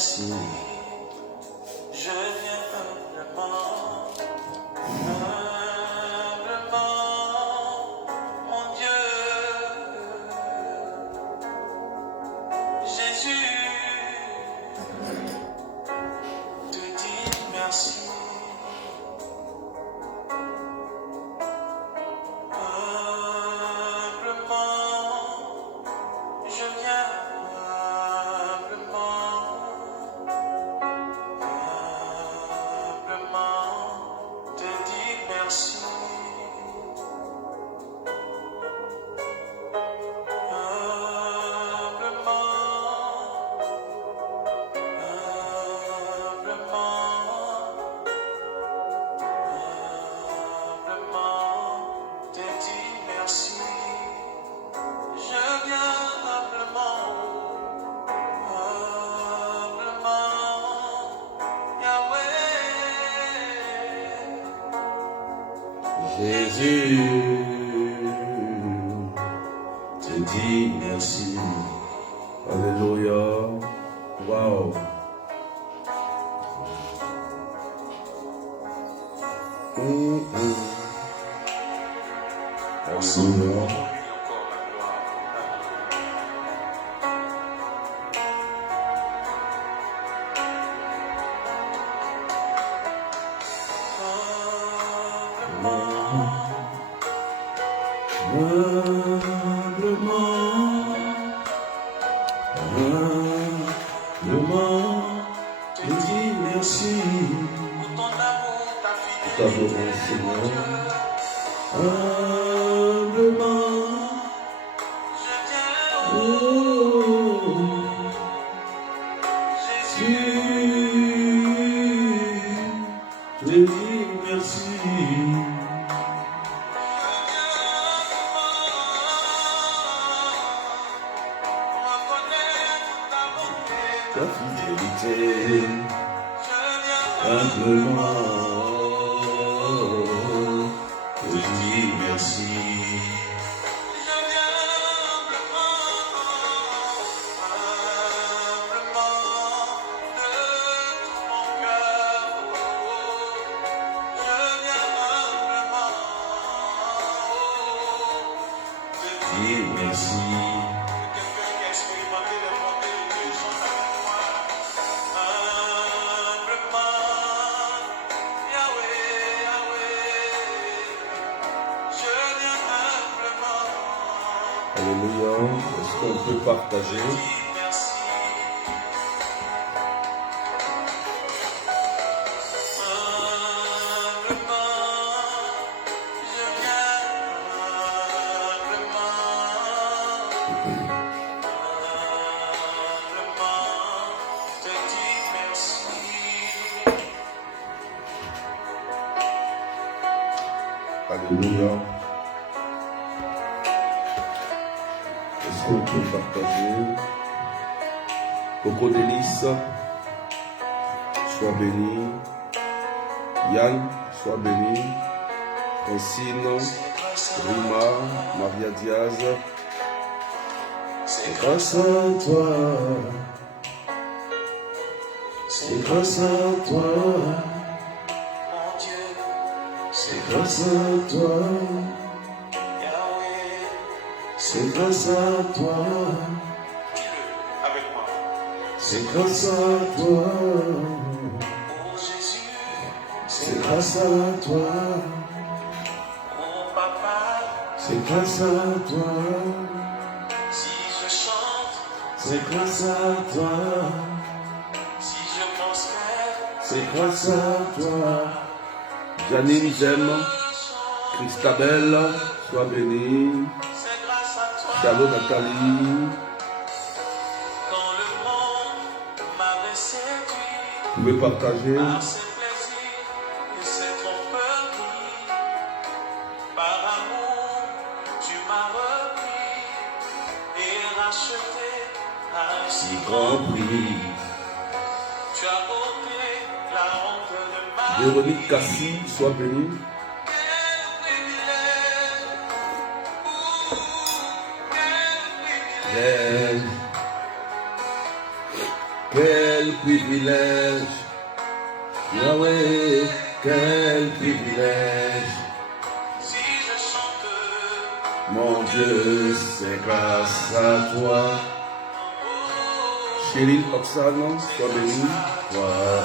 merci. Je viens humblement, mon Dieu. Jésus, te dis merci. Humblement, je viens humblement, te dis merci. Te dis merci. Je viens humblement, Yahweh. Jésus, te dis merci. Alléluia. Wow. Alléluia. Humblement, te dis merci. Pour ton amour, ta Ta fidélité, volonté, mon Seigneur. Dieu. Humblement, Je viens, oh, Jésus. Jésus, te dis merci. Ta fidélité, humblement, te dis merci. Dis merci. Alléluia. Est-ce qu'on peut partager? Alléluia. Est-ce qu'on peut partager? Coco Délice, sois béni. Yann, sois béni. Francine, Rima, Maria Diaz. C'est grâce à toi. C'est grâce à toi. Mon Dieu, C'est grâce à toi. Yahweh, C'est grâce à toi. dis-le avec moi. C'est grâce à toi. Oh Jésus, C'est grâce à toi. oh Papa, C'est grâce à toi. si je chante, C'est grâce à toi. si je prospère, C'est grâce à toi. Janine, j'aime. Christabelle, sois bénie. c'est grâce à toi. Chalo Nathalie. Quand le monde m'avait séduit Vous pouvez partager. par ses plaisirs et ses tromperies, par amour, tu m'as repris et racheté à un si grand prix. Tu as ôté la honte de ma Véronique Cassie, sois bénie. Quel privilège, Quel quel privilège. Yahweh, quel privilège. Si je chante, Mon Dieu, c'est grâce à toi. Chérie Oxane, sois bénie. Voilà.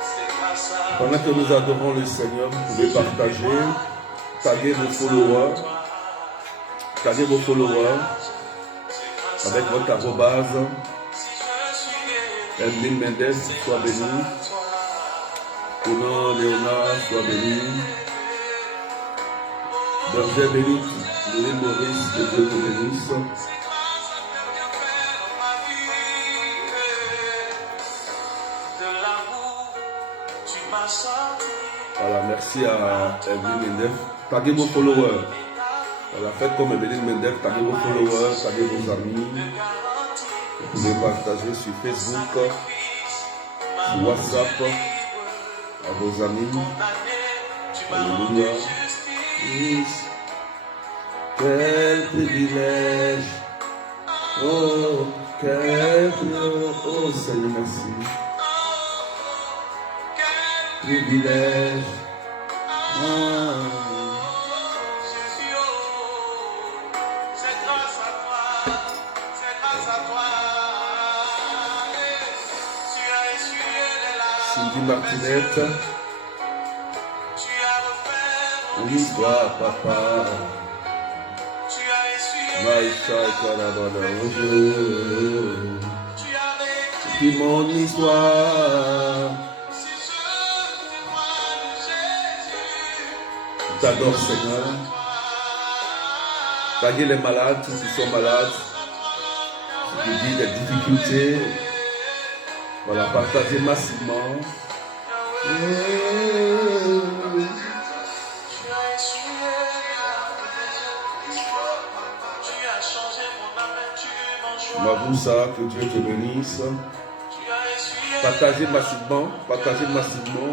c'est grâce à Pendant que nous adorons le Seigneur, vous pouvez partager, taguer vos followers, taguer vos followers avec votre arrobase. Emeline Mendes, sois béni. Conan Léonard, sois béni. Berger béni, Louis Maurice, que Dieu te bénisse. de l'amour, tu m'as sorti. Voilà, merci à Emeline Mendes. Taguez vos followers. Voilà, faites comme Emeline Mendes, taguez vos followers, taguez vos amis. Vous pouvez partager sur Facebook, sur WhatsApp, à vos amis. Alléluia. Yes. Quel privilège. Oh, quel privilège. Oh Seigneur, merci. Privilège. Ah. C'est grâce à toi, c'est grâce à toi. Tu as essuyé les larmes, Cindy Martinette. tu as refait mon L'histoire, papa. tu as essuyé, Maïcha et Canada. tu as vécu. Puis mon histoire. Si je témoigne Jésus, T'adore Seigneur. Taguez les malades, ceux qui sont malades, ceux qui vivent des difficultés. Voilà, partagez massivement. tu as essuyé les larmes de mes yeux. Tu as changé mon amertume en joie. Maboussa, que Dieu te bénisse. Tu as essuyé, Partagez massivement, partagez massivement.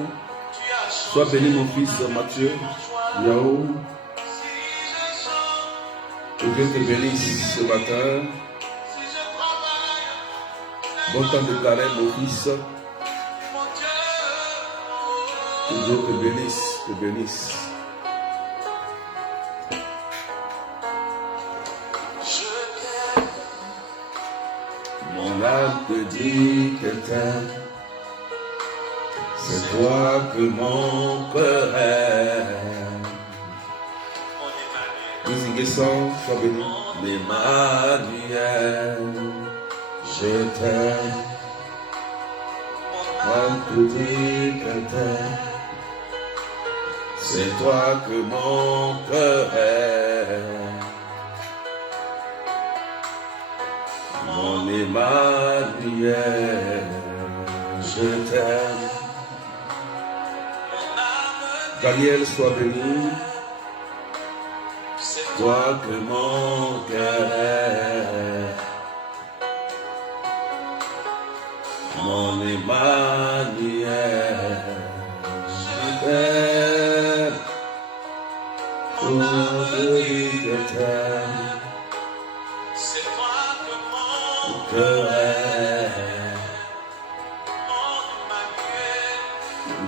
tu as changé Sois béni mon fils Mathieu, Yao. si je chante, Que Dieu te bénisse ce matin. si je travaille, Bon temps de carême mon fils. mon Dieu, Que Dieu te bénisse, te bénisse. je t'aime. Mon âme te dit qu'elle t'aime. C'est toi que mon cœur aime. On est Nous y guessons, sois béni. Emmanuel, je t'aime. Mon âme te dit qu'elle t'aime. C'est toi que mon cœur aime. Mon Emmanuel, je t'aime. Daniel, sois béni. c'est Toi que mon cœur aime. Mon Emmanuel, je t'aime. Oh, je t'aime. c'est toi que mon Cœur aime. Emmanuel,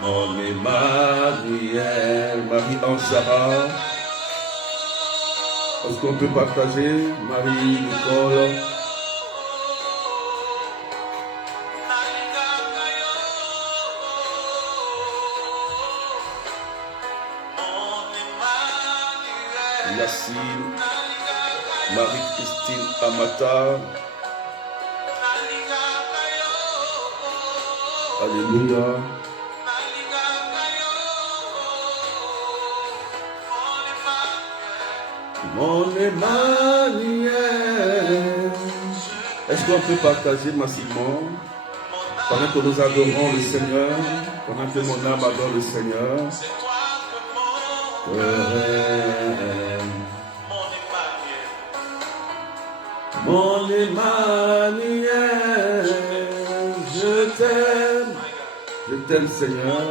Mon Emmanuel, Marie-Ange Sarah. Est-ce qu'on peut partager? Marie-Nicole. Yassine. Marie-Christine Amata. Alléluia. Mon Emmanuel. Est-ce qu'on peut partager massivement pendant que nous adorons le Seigneur, pendant que mon âme adore le Seigneur? Mon Emmanuel, je t'aime Seigneur.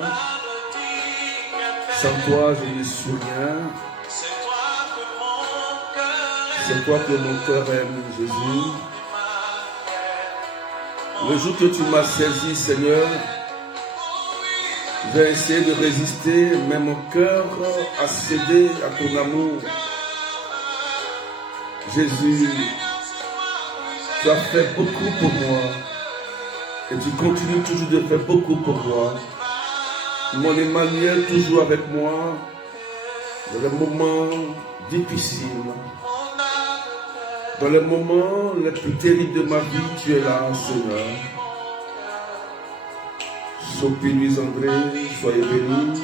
Sans toi, je ne suis rien. C'est toi que mon cœur aime, Jésus. Le jour que tu m'as saisi, Seigneur, j'ai essayé de résister, mais mon cœur a cédé à ton amour. Jésus, tu as fait beaucoup pour moi et tu continues toujours de faire beaucoup pour moi. Mon Emmanuel toujours avec moi dans les moments difficiles. Dans les moments les plus terribles de ma vie, tu es là, Seigneur. Sophie-Louise André, soyez bénis.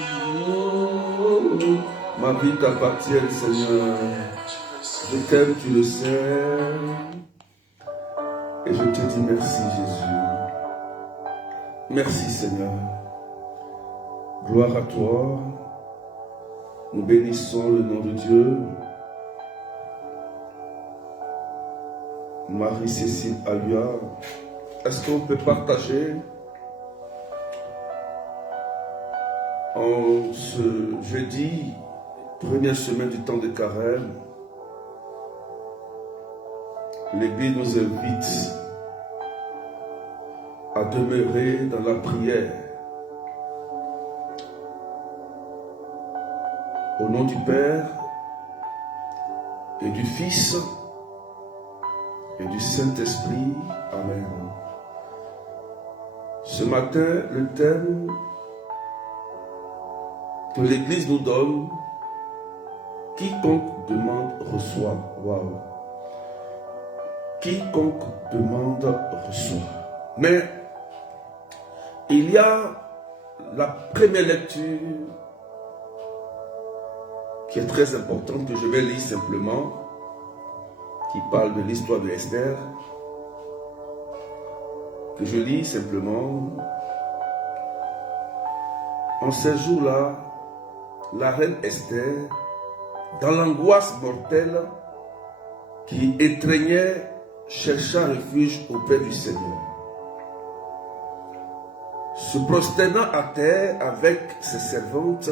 Ma vie t'appartient, Seigneur. Je t'aime, tu le sais. Et je te dis merci, Jésus. Merci, Seigneur. Gloire à toi. Nous bénissons le nom de Dieu. Marie-Cécile Alia, est-ce qu'on peut partager en ce jeudi, première semaine du temps de carême? L'Église nous invite à demeurer dans la prière. Au nom du Père et du Fils et du Saint-Esprit. Amen. Ce matin, le thème que l'Église nous donne, quiconque demande reçoit. Waouh. Quiconque demande reçoit. Mais il y a la première lecture qui est très importante, que je vais lire simplement, qui parle de l'histoire de Esther, que je lis simplement. En ces jours-là, la reine Esther, dans l'angoisse mortelle qui étreignait, chercha refuge auprès du Seigneur. Se prosternant à terre avec ses servantes,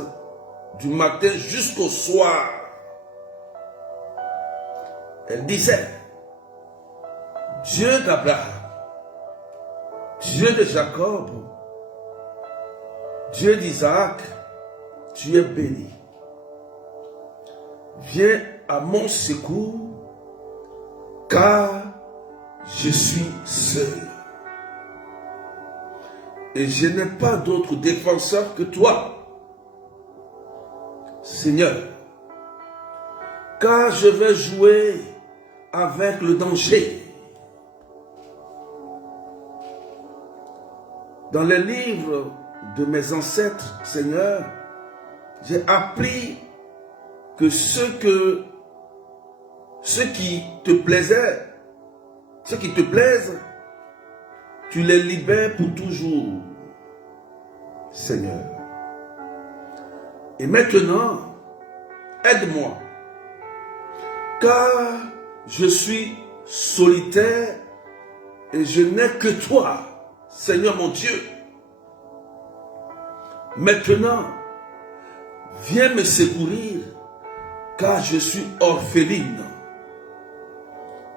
du matin jusqu'au soir, elle disait: Dieu d'Abraham, Dieu de Jacob, Dieu d'Isaac, tu es béni. Viens à mon secours, car je suis seul. Et je n'ai pas d'autre défenseur que toi, Seigneur, car je vais jouer avec le danger. Dans les livres de mes ancêtres, Seigneur, j'ai appris que ce qui te plaisait, ce qui te plaise, tu les libères pour toujours, Seigneur. Et maintenant, aide-moi, car je suis solitaire et je n'ai que toi, Seigneur mon Dieu. Maintenant, viens me secourir, car je suis orpheline.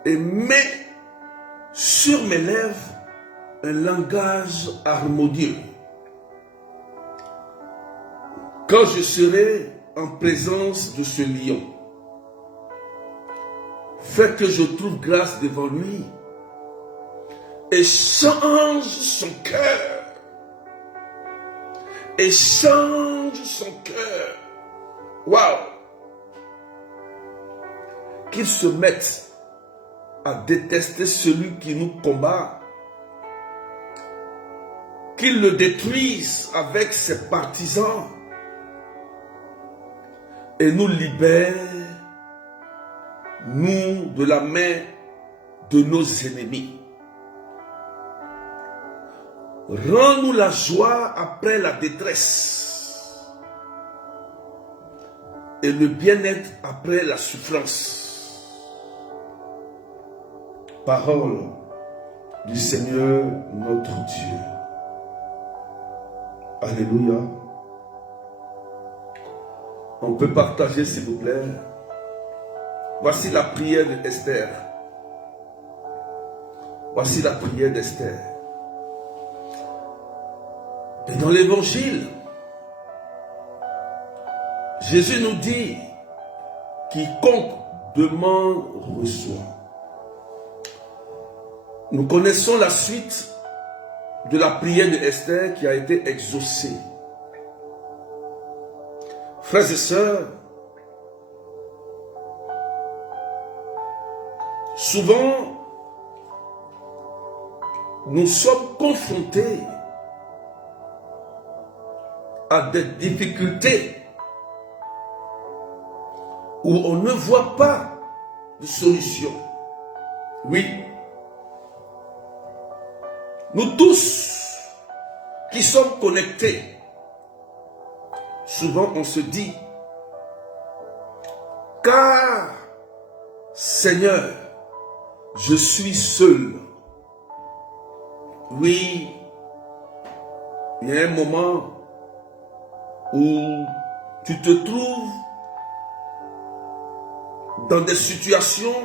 Et mets sur mes lèvres un langage harmonieux. Quand je serai en présence de ce lion, fais que je trouve grâce devant lui et change son cœur. Et change son cœur. Waouh! Qu'il se mette à détester celui qui nous combat. Qu'il le détruise avec ses partisans. Et nous libère, nous, de la main de nos ennemis. Rends-nous la joie après la détresse et le bien-être après la souffrance. Parole du Seigneur notre Dieu. Alléluia. On peut partager, s'il vous plaît. Voici la prière d'Esther. Voici la prière d'Esther. Et dans l'évangile, Jésus nous dit, quiconque demande reçoit. Nous connaissons la suite de la prière de Esther qui a été exaucée. Frères et sœurs, souvent, nous sommes confrontés à des difficultés où on ne voit pas de solution. Oui, nous tous qui sommes connectés, souvent on se dit, car Seigneur, je suis seul. Oui, il y a un moment où tu te trouves dans des situations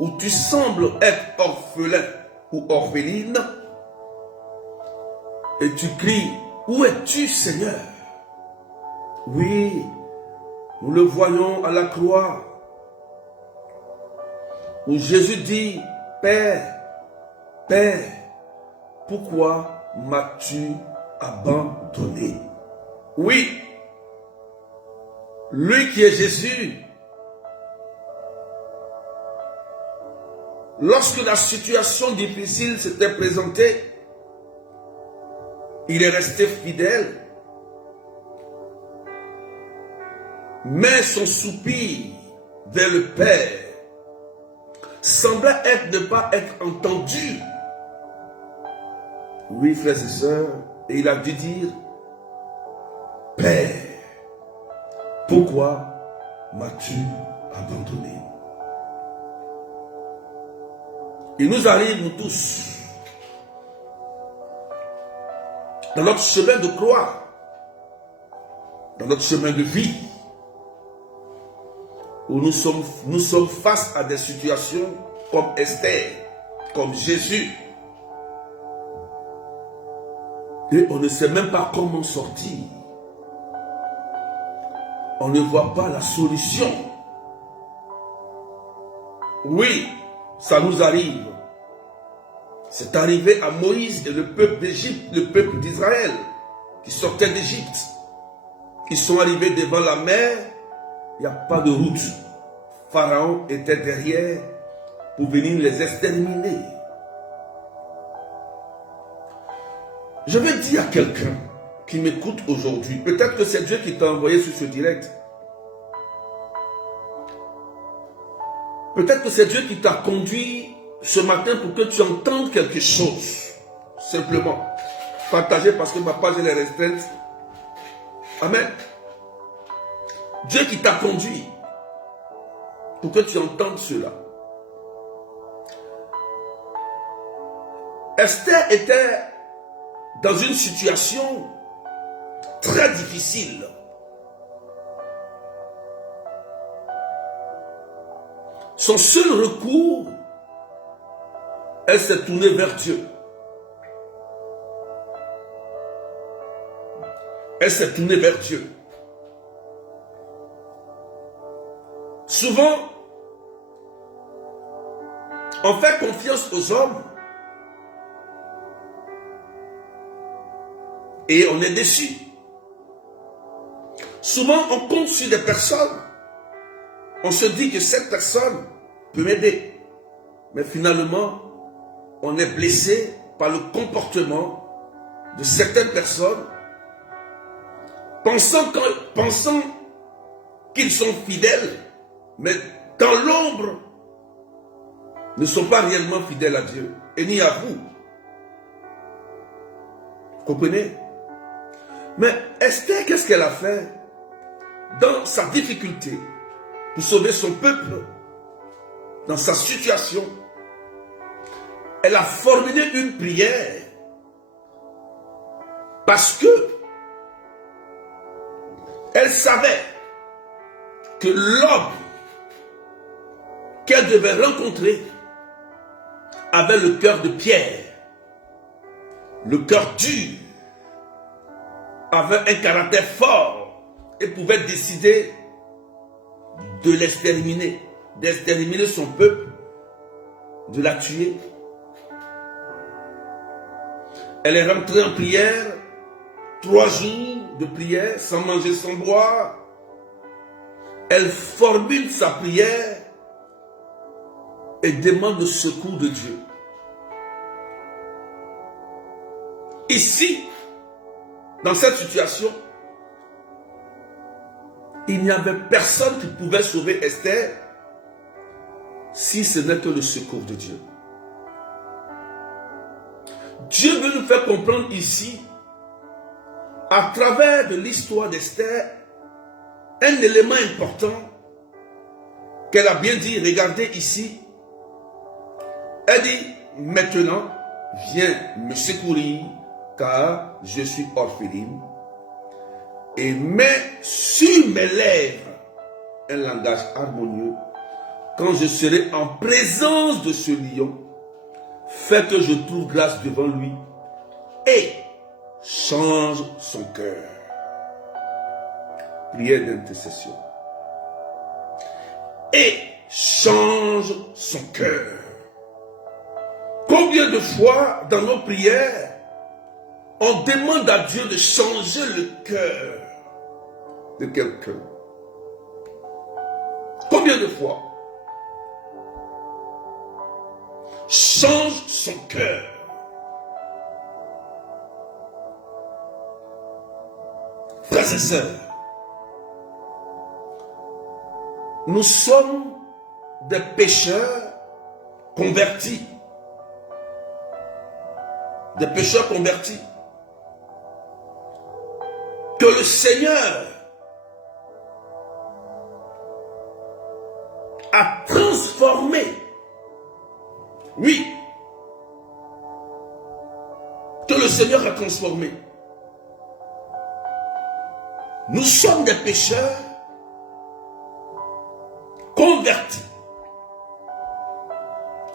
où tu sembles être orphelin ou orpheline et tu cries, où es-tu Seigneur? Oui, nous le voyons à la croix où Jésus dit, Père, Père, pourquoi m'as-tu abandonné? Oui, lui qui est Jésus, lorsque la situation difficile s'était présentée, il est resté fidèle, mais son soupir vers le Père semblait ne pas être entendu. Oui, frères et sœurs, et il a dû dire, Père, pourquoi m'as-tu abandonné? Il nous arrive, nous tous, dans notre chemin de croix, dans notre chemin de vie, où nous sommes face à des situations comme Esther, comme Jésus, et on ne sait même pas comment sortir. On ne voit pas la solution. Oui, ça nous arrive. C'est arrivé à Moïse et le peuple d'Égypte, le peuple d'Israël, qui sortait d'Égypte. Ils sont arrivés devant la mer, il n'y a pas de route. Pharaon était derrière pour venir les exterminer. Je vais dire à quelqu'un qui m'écoute aujourd'hui, peut-être que c'est Dieu qui t'a envoyé sur ce direct. Peut-être que c'est Dieu qui t'a conduit ce matin pour que tu entendes quelque chose. Simplement. Partagez parce que ma page elle est restreinte. Amen. Dieu qui t'a conduit pour que tu entendes cela. Esther était dans une situation très difficile. Son seul recours, elle s'est tournée vers Dieu. Elle s'est tournée vers Dieu. Souvent, on fait confiance aux hommes et on est déçu. Souvent, on compte sur des personnes. On se dit que cette personne peut m'aider. Mais finalement, on est blessé par le comportement de certaines personnes, pensant qu'ils sont fidèles, mais dans l'ombre, ne sont pas réellement fidèles à Dieu, et ni à vous. Vous comprenez? Mais Esther, qu'est-ce qu'elle a fait dans sa difficulté pour sauver son peuple, dans sa situation? Elle a formulé une prière parce que elle savait que l'homme qu'elle devait rencontrer avait le cœur de pierre, le cœur dur, avait un caractère fort et pouvait décider de l'exterminer, d'exterminer son peuple, de la tuer. Elle est rentrée en prière, 3 jours de prière, sans manger, sans boire. Elle formule sa prière et demande le secours de Dieu. Ici, dans cette situation, il n'y avait personne qui pouvait sauver Esther si ce n'est que le secours de Dieu. Dieu veut nous faire comprendre ici, à travers de l'histoire d'Esther, un élément important qu'elle a bien dit. Regardez ici. Elle dit, maintenant, viens me secourir, car je suis orpheline, et mets sur mes lèvres un langage harmonieux. Quand je serai en présence de ce lion, fais que je trouve grâce devant lui et change son cœur. Prière d'intercession. Et change son cœur. Combien de fois dans nos prières, on demande à Dieu de changer le cœur de quelqu'un? Combien de fois? Change son cœur. Frères et sœurs, nous sommes des pécheurs convertis. Des pécheurs convertis. Que le Seigneur a transformé. Oui. Que le Seigneur a transformé. Nous sommes des pécheurs convertis.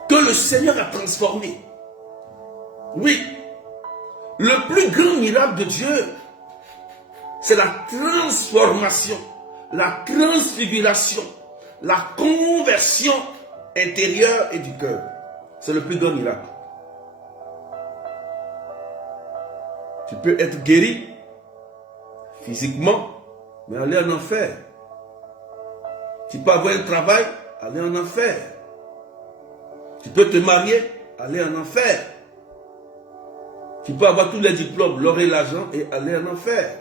Que le Seigneur a transformé. Oui. Le plus grand miracle de Dieu, c'est la transformation, la transfiguration, la conversion intérieure et du cœur. C'est le plus grand miracle. Tu peux être guéri physiquement, mais aller en enfer. Tu peux avoir un travail, aller en enfer. Tu peux te marier, aller en enfer. Tu peux avoir tous les diplômes, l'or et l'argent et aller en enfer.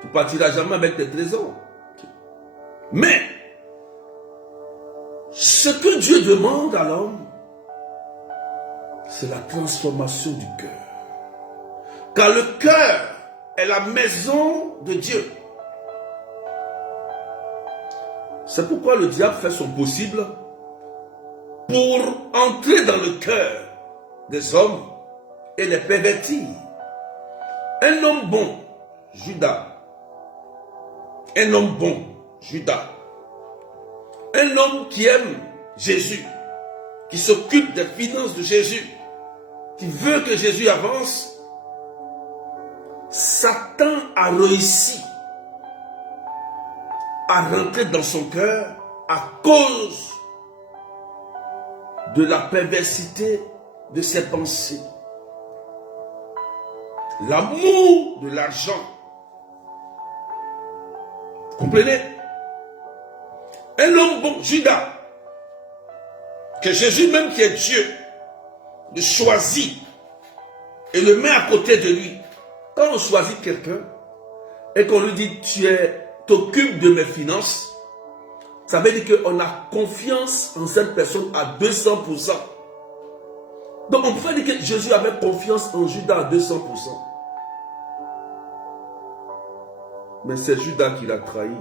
Tu ne partiras jamais avec tes trésors. Mais, ce que Dieu demande à l'homme, c'est la transformation du cœur. Car le cœur est la maison de Dieu. C'est pourquoi le diable fait son possible pour entrer dans le cœur des hommes et les pervertir. Un homme bon, Judas. Un homme bon, Judas. Un homme qui aime Jésus, qui s'occupe des finances de Jésus, qui veut que Jésus avance. Satan a réussi à rentrer dans son cœur à cause de la perversité de ses pensées. L'amour de l'argent. Vous comprenez? Un homme bon, Judas, que Jésus même qui est Dieu, le choisit et le met à côté de lui. Quand on choisit quelqu'un et qu'on lui dit tu t'occupes de mes finances, ça veut dire qu'on a confiance en cette personne à 200%. Donc on peut dire que Jésus avait confiance en Judas à 200%. Mais c'est Judas qui l'a trahi.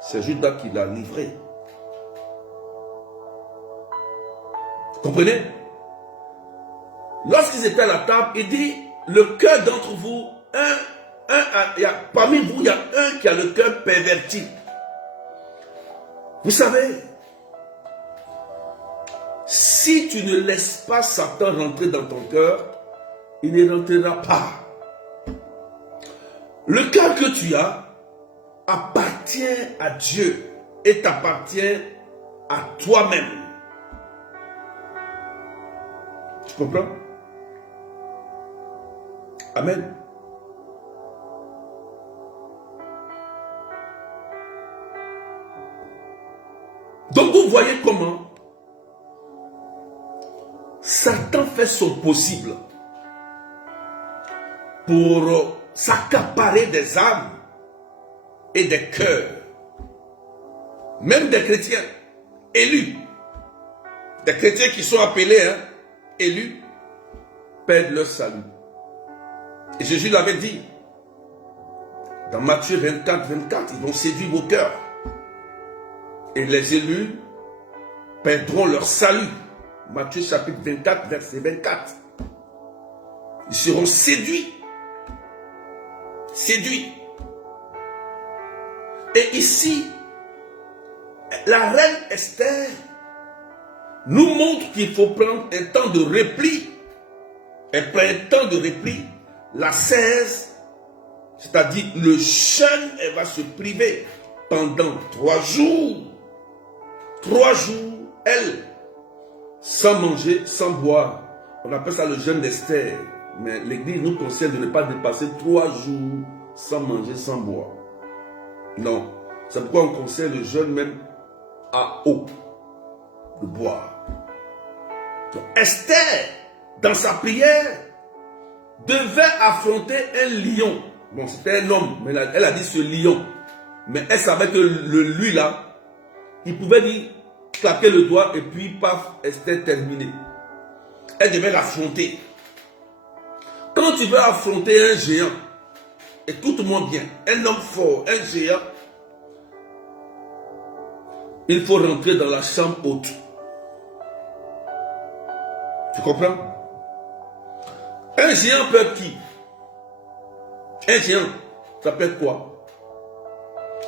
C'est Judas qui l'a livré. Vous comprenez? Lorsqu'ils étaient à la table, il dit, le cœur d'entre vous, parmi vous, il y a un qui a le cœur perverti. Vous savez, si tu ne laisses pas Satan rentrer dans ton cœur, il ne rentrera pas. Le cœur que tu as appartient à Dieu et t'appartient à toi-même. Tu comprends? Amen. Donc vous voyez comment Satan fait son possible pour s'accaparer des âmes et des cœurs, même des chrétiens élus, des chrétiens qui sont appelés élus, perdent leur salut. Et Jésus l'avait dit dans Matthieu 24, 24, ils vont séduire vos cœurs. Et les élus perdront leur salut. Matthieu chapitre 24, verset 24. Ils seront séduits. Séduits. Et ici, la reine Esther nous montre qu'il faut prendre un temps de repli. Elle prend un temps de repli. La 16, c'est-à-dire le jeûne, elle va se priver pendant 3 jours. 3 jours, elle, sans manger, sans boire. On appelle ça le jeûne d'Esther. Mais l'Église nous conseille de ne pas dépasser 3 jours sans manger, sans boire. Non. C'est pourquoi on conseille le jeûne même à eau de boire. Donc, Esther, dans sa prière, devait affronter un lion. Bon, c'était un homme, mais elle a dit ce lion. Mais elle savait que lui là, il pouvait dire claquer le doigt et puis paf, Esther terminée. Elle devait l'affronter. Quand tu veux affronter un géant, écoute-moi bien, un homme fort, un géant, il faut rentrer dans la chambre haute. Tu comprends? Un géant peut être qui? Un géant, ça peut être quoi?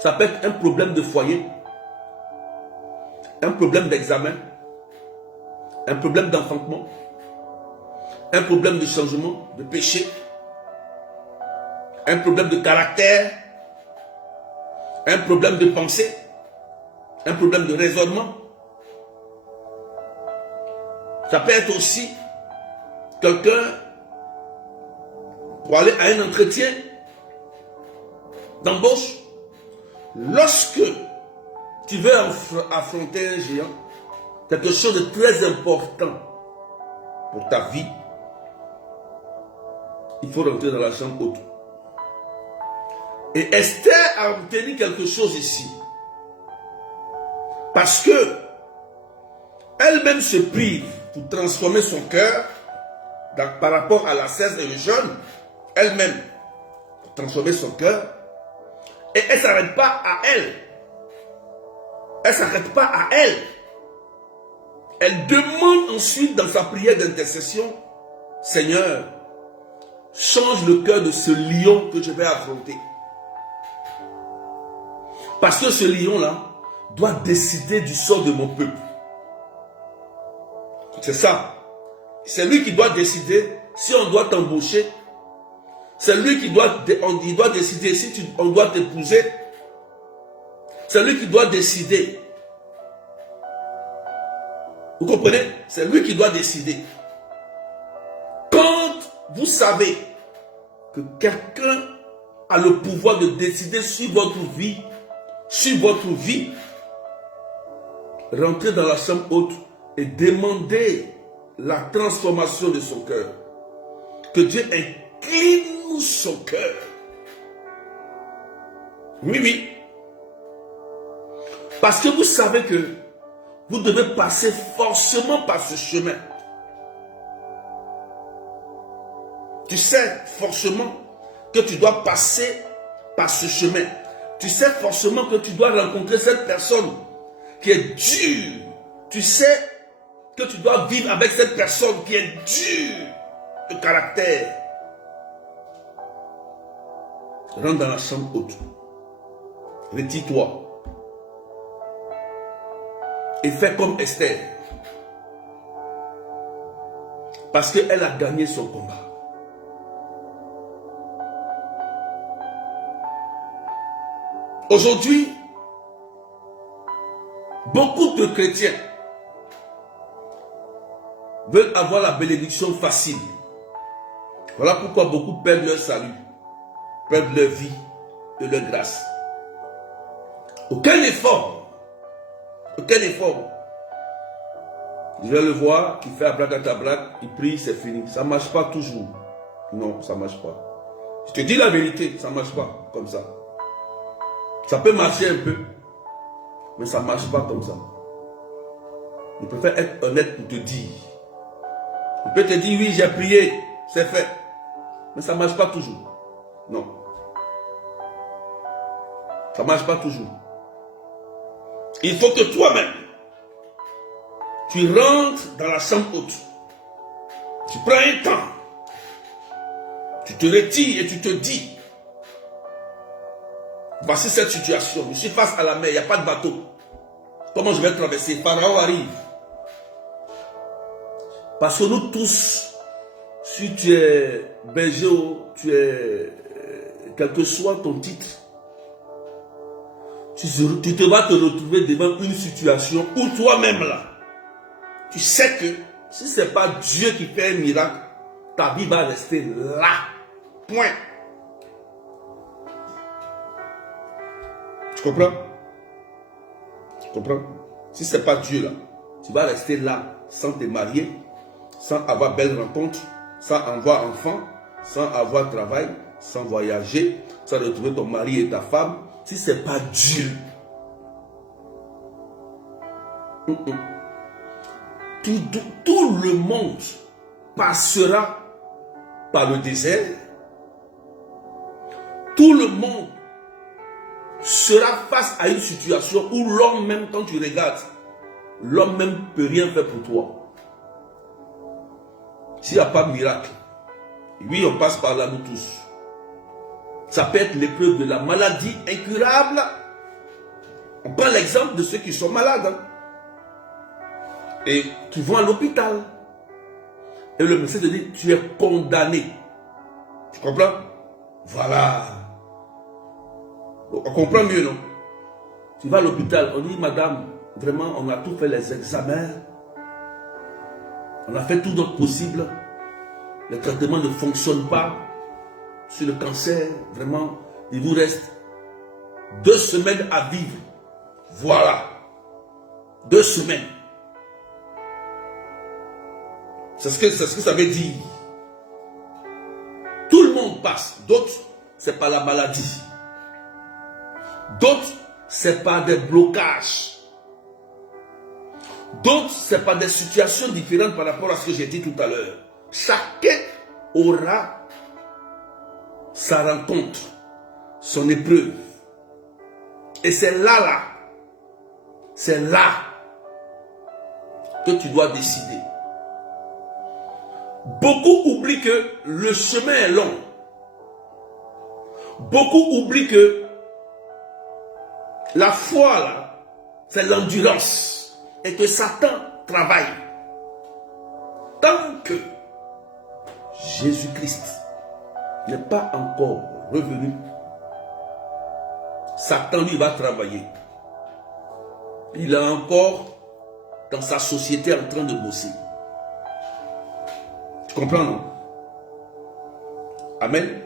Ça peut être un problème de foyer, un problème d'examen, un problème d'enfantement, un problème de changement, de péché, un problème de caractère, un problème de pensée, un problème de raisonnement. Ça peut être aussi quelqu'un pour aller à un entretien d'embauche. Lorsque tu veux affronter un géant, quelque chose de très important pour ta vie, il faut rentrer dans la chambre haute. Et Esther a obtenu quelque chose ici. Parce que elle-même se prive pour transformer son cœur par rapport à la 16 et le jeûne. Elle-même, pour transformer son cœur. Et elle ne s'arrête pas à elle. Elle ne s'arrête pas à elle. Elle demande ensuite dans sa prière d'intercession, Seigneur, change le cœur de ce lion que je vais affronter. Parce que ce lion-là doit décider du sort de mon peuple. C'est ça. C'est lui qui doit décider si on doit t'embaucher. C'est lui qui doit décider si on doit t'épouser. C'est lui qui doit décider. Vous comprenez? C'est lui qui doit décider. Quand vous savez que quelqu'un a le pouvoir de décider sur votre vie, rentrez dans la chambre haute et demandez la transformation de son cœur. Que Dieu incline son cœur. Oui, oui. Parce que vous savez que vous devez passer forcément par ce chemin. Tu sais forcément que tu dois passer par ce chemin. Tu sais forcément que tu dois rencontrer cette personne qui est dure. Tu sais que tu dois vivre avec cette personne qui est dure de caractère. Rentre dans la chambre haute. Retire-toi. Et fais comme Esther. Parce qu'elle a gagné son combat. Aujourd'hui, beaucoup de chrétiens veulent avoir la bénédiction facile. Voilà pourquoi beaucoup perdent leur salut, perdent leur vie et leur grâce. Aucun effort. Aucun effort. Je vais le voir, il fait abracadabra, il prie, c'est fini. Ça ne marche pas toujours. Non, ça ne marche pas. Je te dis la vérité, ça ne marche pas comme ça. Ça peut marcher un peu, mais ça ne marche pas comme ça. Je préfère être honnête pour te dire. Je peux te dire, oui, j'ai prié, c'est fait. Mais ça ne marche pas toujours. Non. Ça ne marche pas toujours. Il faut que toi-même, tu rentres dans la chambre haute. Tu prends un temps. Tu te retires et tu te dis, voici cette situation. Je suis face à la mer, il n'y a pas de bateau. Comment je vais traverser? Pharaon arrive. Parce que nous tous, si tu es berger, tu es, quel que soit ton titre, tu te vas te retrouver devant une situation où toi-même là, tu sais que si ce n'est pas Dieu qui fait un miracle, ta vie va rester là. Point. Tu comprends? Tu comprends? Si ce n'est pas Dieu là, tu vas rester là sans te marier, sans avoir belle rencontre, sans avoir enfant, sans avoir travail, sans voyager, sans retrouver ton mari et ta femme. Si ce n'est pas Dieu, tout le monde passera par le désert. Tout le monde sera face à une situation où l'homme même, quand tu regardes, l'homme même ne peut rien faire pour toi. S'il n'y a pas de miracle, oui, on passe par là nous tous. Ça peut être l'épreuve de la maladie incurable. On prend l'exemple de ceux qui sont malades. Hein, et qui vont à l'hôpital. Et le médecin te dit, tu es condamné. Tu comprends? Voilà. On comprend mieux, non? Tu vas à l'hôpital, on dit, madame, vraiment, on a tout fait les examens. On a fait tout notre possible. Le traitement ne fonctionne pas. Sur le cancer, vraiment, il vous reste 2 semaines à vivre. Voilà. 2 semaines. C'est ce que ça veut dire. Tout le monde passe. D'autres, c'est pas la maladie. D'autres, c'est pas des blocages. D'autres, c'est pas des situations différentes par rapport à ce que j'ai dit tout à l'heure. Chacun aura sa rencontre, son épreuve. Et c'est là, c'est là que tu dois décider. Beaucoup oublient que le chemin est long. Beaucoup oublient que la foi, là, c'est l'endurance. Et que Satan travaille. Tant que Jésus-Christ n'est pas encore revenu, Satan, lui, va travailler. Il est encore dans sa société en train de bosser. Tu comprends, non? Amen.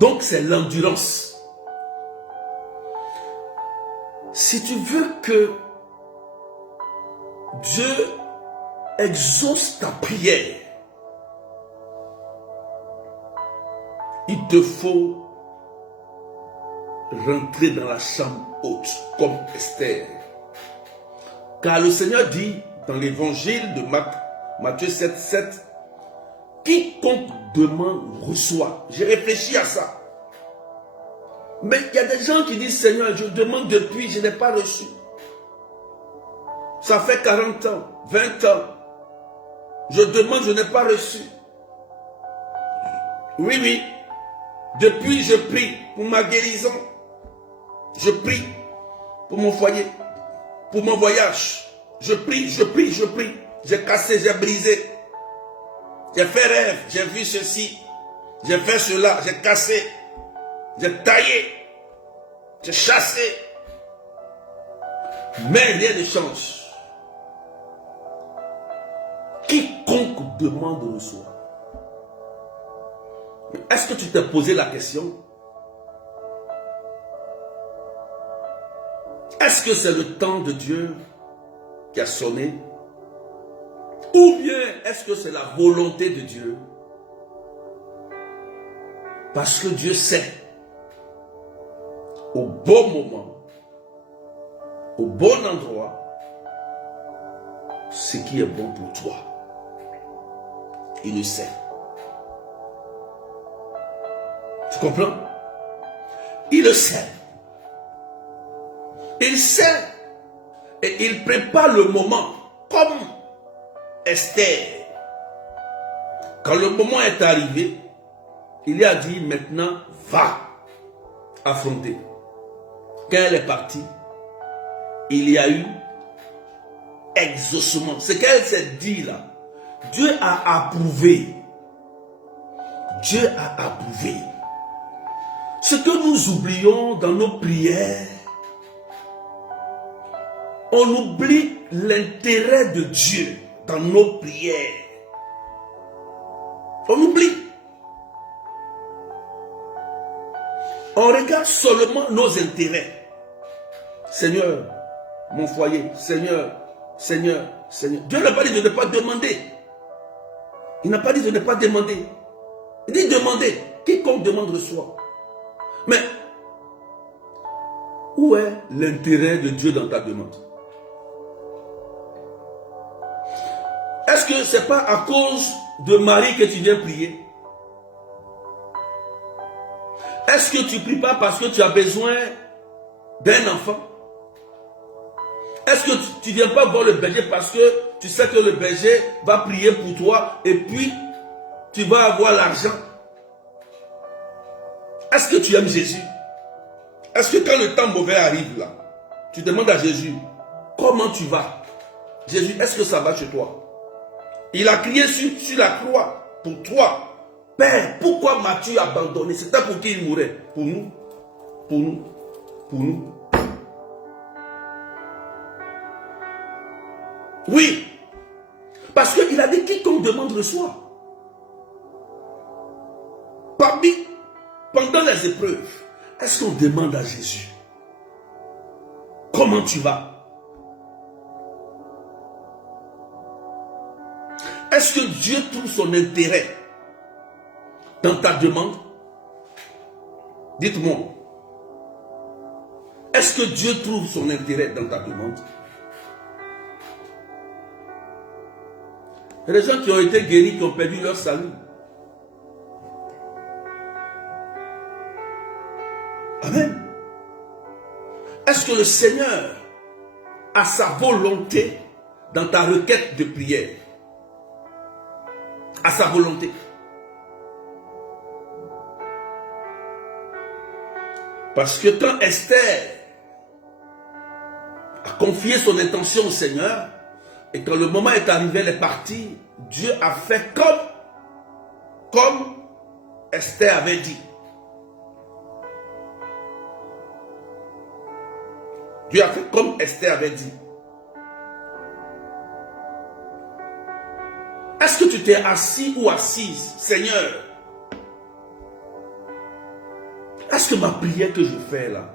Donc, c'est l'endurance. Si tu veux que Dieu exauce ta prière, il te faut rentrer dans la chambre haute comme Esther. Car le Seigneur dit dans l'évangile de Matthieu 7, 7, quiconque demande reçoit. J'ai réfléchi à ça. Mais il y a des gens qui disent, Seigneur, je demande depuis, je n'ai pas reçu. Ça fait 40 ans, 20 ans. Je demande, je n'ai pas reçu. Oui, oui. Depuis, je prie pour ma guérison. Je prie pour mon foyer, pour mon voyage. Je prie, je prie, je prie. J'ai cassé, j'ai brisé. J'ai fait rêve, j'ai vu ceci. J'ai fait cela, j'ai cassé. J'ai taillé. C'est chassé. Mais rien ne change. Quiconque demande reçoit. Est-ce que tu t'es posé la question? Est-ce que c'est le temps de Dieu qui a sonné? Ou bien est-ce que c'est la volonté de Dieu? Parce que Dieu sait, au bon moment, au bon endroit, ce qui est bon pour toi. Il le sait. Tu comprends? Il le sait. Il sait. Et il prépare le moment comme Esther. Quand le moment est arrivé, il lui a dit maintenant va affronter. Quand elle est partie, il y a eu exaucement. Ce qu'elle s'est dit là, Dieu a approuvé. Dieu a approuvé. Ce que nous oublions dans nos prières, on oublie l'intérêt de Dieu dans nos prières. On oublie. On regarde seulement nos intérêts. Seigneur, mon foyer, Seigneur, Seigneur, Seigneur. Dieu n'a pas dit de ne pas demander. Il n'a pas dit de ne pas demander. Il dit demander. Quiconque demande reçoit. Mais où est l'intérêt de Dieu dans ta demande? Est-ce que ce n'est pas à cause de Marie que tu viens prier? Est-ce que tu ne pries pas parce que tu as besoin d'un enfant? Est-ce que tu ne viens pas voir le berger parce que tu sais que le berger va prier pour toi et puis tu vas avoir l'argent? Est-ce que tu aimes Jésus? Est-ce que quand le temps mauvais arrive là, tu demandes à Jésus, comment tu vas? Jésus, est-ce que ça va chez toi? Il a crié sur la croix pour toi. Père, pourquoi m'as-tu abandonné? C'était pour qui il mourait? Pour nous. Pour nous. Pour nous. Oui. Parce qu'il a dit quiconque demande reçoit. Pendant les épreuves, est-ce qu'on demande à Jésus, comment tu vas? Est-ce que Dieu trouve son intérêt dans ta demande? Dites-moi. Est-ce que Dieu trouve son intérêt dans ta demande? Il y a des gens qui ont été guéris, qui ont perdu leur salut. Amen. Est-ce que le Seigneur a sa volonté dans ta requête de prière? À sa volonté. Parce que quand Esther a confié son intention au Seigneur, et quand le moment est arrivé, elle est partie, Dieu a fait comme Esther avait dit. Dieu a fait comme Esther avait dit. Est-ce que tu t'es assis ou assise, Seigneur? Est-ce que ma prière que je fais là,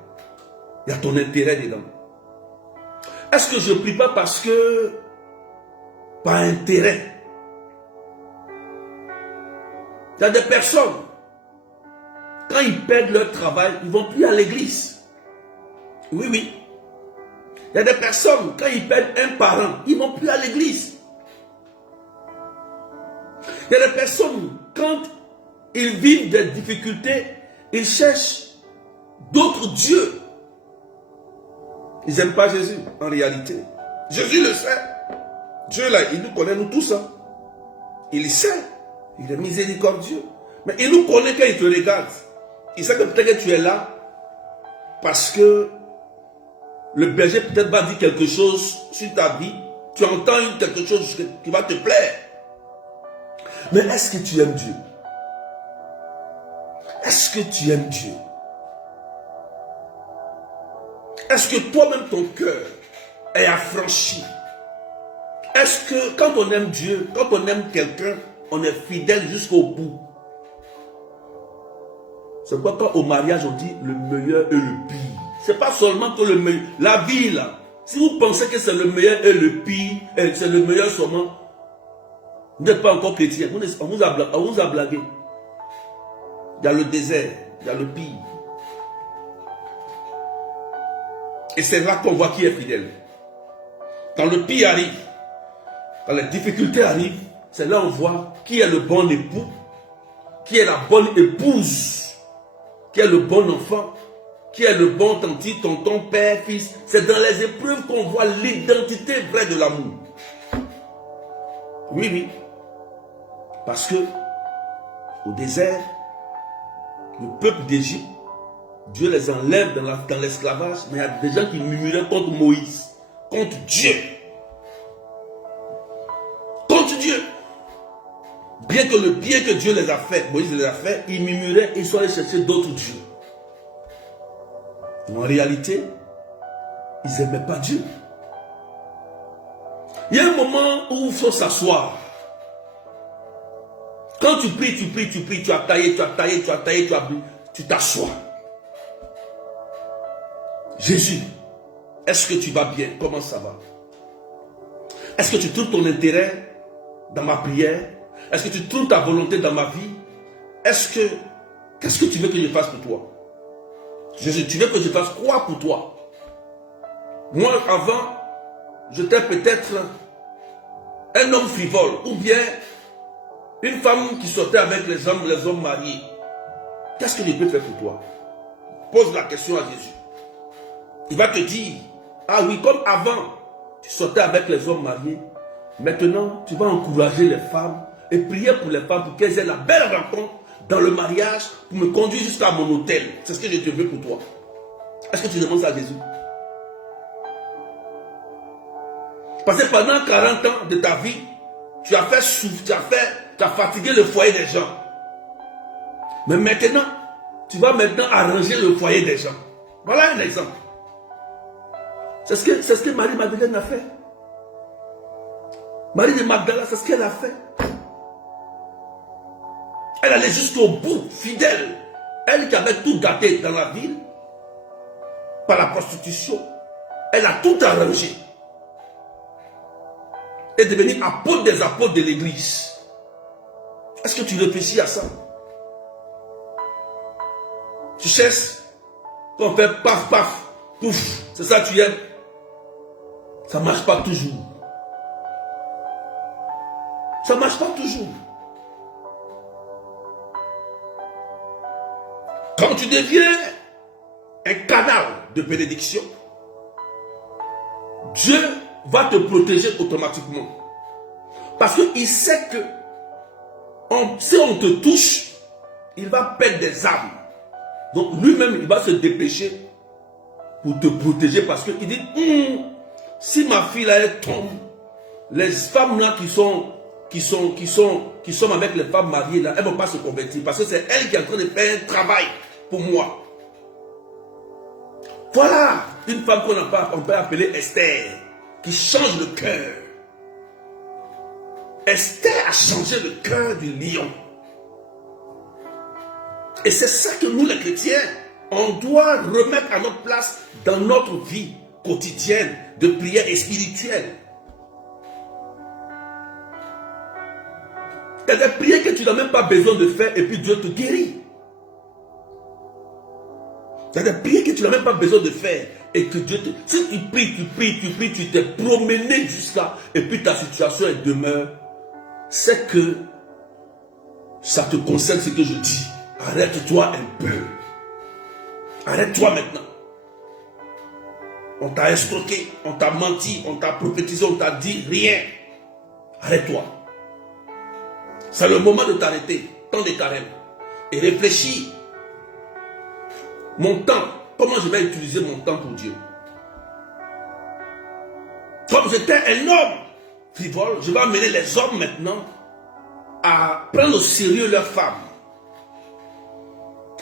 il y a ton intérêt dedans? Est-ce que je ne prie pas parce que, par intérêt? Il y a des personnes, quand ils perdent leur travail, ils ne vont plus à l'église. Oui, oui. Il y a des personnes, quand ils perdent un parent, ils ne vont plus à l'église. Il y a des personnes, quand ils vivent des difficultés, ils cherchent d'autres dieux. Ils n'aiment pas Jésus, en réalité. Jésus le sait. Dieu, là, il nous connaît, nous tous. Hein. Il sait. Il est miséricordieux. Mais il nous connaît quand il te regarde. Il sait que peut-être que tu es là parce que le berger peut-être va dire quelque chose sur ta vie. Tu entends quelque chose qui va te plaire. Mais est-ce que tu aimes Dieu? Est-ce que tu aimes Dieu? Est-ce que toi-même ton cœur est affranchi? Est-ce que quand on aime Dieu, quand on aime quelqu'un, on est fidèle jusqu'au bout? C'est pourquoi quand au mariage on dit le meilleur et le pire. C'est pas seulement que le meilleur. La vie là, si vous pensez que c'est le meilleur et le pire, c'est le meilleur seulement, vous n'êtes pas encore chrétien. On vous a blagué. Il y a le désert, il y a le pire. Et c'est là qu'on voit qui est fidèle. Quand le pire arrive, quand les difficultés arrivent, c'est là qu'on voit qui est le bon époux, qui est la bonne épouse, qui est le bon enfant, qui est le bon tanti, tonton, père, fils. C'est dans les épreuves qu'on voit l'identité vraie de l'amour. Oui, oui. Parce que au désert, le peuple d'Égypte, Dieu les enlève dans l'esclavage, mais il y a des gens qui murmuraient contre Moïse, contre Dieu. Contre Dieu. Bien que le bien que Dieu les a fait, Moïse les a fait, ils murmuraient et ils sont allés chercher d'autres dieux. En réalité, ils n'aimaient pas Dieu. Il y a un moment où il faut s'asseoir. Quand tu pries, tu as taillé, tu t'assois. Jésus, est-ce que tu vas bien? Comment ça va? Est-ce que tu trouves ton intérêt dans ma prière? Est-ce que tu trouves ta volonté dans ma vie? Qu'est-ce que tu veux que je fasse pour toi? Jésus, tu veux que je fasse quoi pour toi? Moi, avant, j'étais peut-être un homme frivole ou bien une femme qui sortait avec les hommes mariés. Qu'est-ce que je peux faire pour toi? Pose la question à Jésus. Il va te dire, ah oui, comme avant, tu sortais avec les hommes mariés, maintenant, tu vas encourager les femmes et prier pour les femmes pour qu'elles aient la belle rencontre dans le mariage pour me conduire jusqu'à mon hôtel. C'est ce que je te veux pour toi. Est-ce que tu demandes ça à Jésus? Parce que pendant 40 ans de ta vie, tu as fatigué le foyer des gens. Mais maintenant, tu vas maintenant arranger le foyer des gens. Voilà un exemple. C'est ce que Marie-Madeleine a fait. Marie de Magdala, c'est ce qu'elle a fait. Elle allait jusqu'au bout, fidèle. Elle qui avait tout gâté dans la ville, par la prostitution, elle a tout arrangé. Elle est devenue apôtre des apôtres de l'église. Est-ce que tu réfléchis à ça? Tu cherches, quand on fait paf, paf, pouf, c'est ça que tu aimes. Ça ne marche pas toujours. Ça ne marche pas toujours. Quand tu deviens un canal de bénédiction, Dieu va te protéger automatiquement. Parce qu'il sait que si on te touche, il va perdre des âmes. Donc lui-même, il va se dépêcher pour te protéger parce qu'il dit, si ma fille là, elle tombe, les femmes là qui sont avec les femmes mariées là, elles ne vont pas se convertir parce que c'est elle qui est en train de faire un travail pour moi. Voilà une femme qu'on peut appeler Esther, qui change le cœur. Esther a changé le cœur du lion. Et c'est ça que nous les chrétiens, on doit remettre à notre place dans notre vie quotidienne de prière et spirituelle. Il y a des prières que tu n'as même pas besoin de faire et puis Dieu te guérit. Il y a des prières que tu n'as même pas besoin de faire et que Dieu te... Si tu pries, tu t'es promené jusqu'à et puis ta situation elle demeure, c'est que ça te concerne ce que je dis. Arrête-toi un peu. Arrête-toi maintenant. On t'a escroqué, on t'a menti, on t'a prophétisé, on t'a dit rien. Arrête-toi. C'est le moment de t'arrêter, temps de carême, et réfléchis. Mon temps, comment je vais utiliser mon temps pour Dieu? Comme j'étais un homme frivole, je vais amener les hommes maintenant à prendre au sérieux leurs femmes,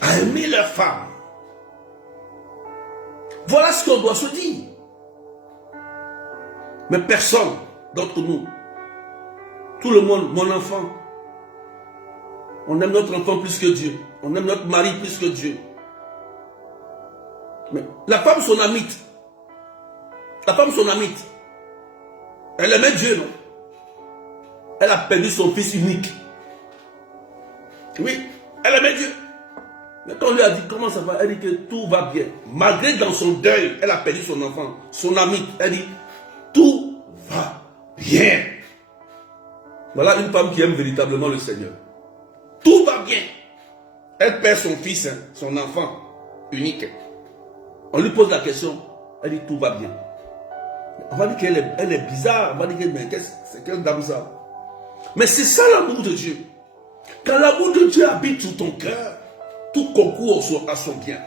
à aimer leurs femmes. Voilà ce qu'on doit se dire. Mais personne d'entre nous, tout le monde, mon enfant, on aime notre enfant plus que Dieu. On aime notre mari plus que Dieu. Mais la femme, son amite. La femme, son amite. Elle aimait Dieu, non? Elle a perdu son fils unique. Oui, elle aimait Dieu. Mais quand on lui a dit comment ça va, elle dit que tout va bien. Malgré dans son deuil, elle a perdu son enfant, son amite. Elle dit tout va bien. Voilà une femme qui aime véritablement le Seigneur. Tout va bien. Elle perd son fils, son enfant unique. On lui pose la question, elle dit tout va bien. On va dire qu'elle est bizarre, on va dire que mais c'est quelle dame ça? Mais c'est ça l'amour de Dieu. Quand l'amour de Dieu habite sur ton cœur, tout concourt à son bien.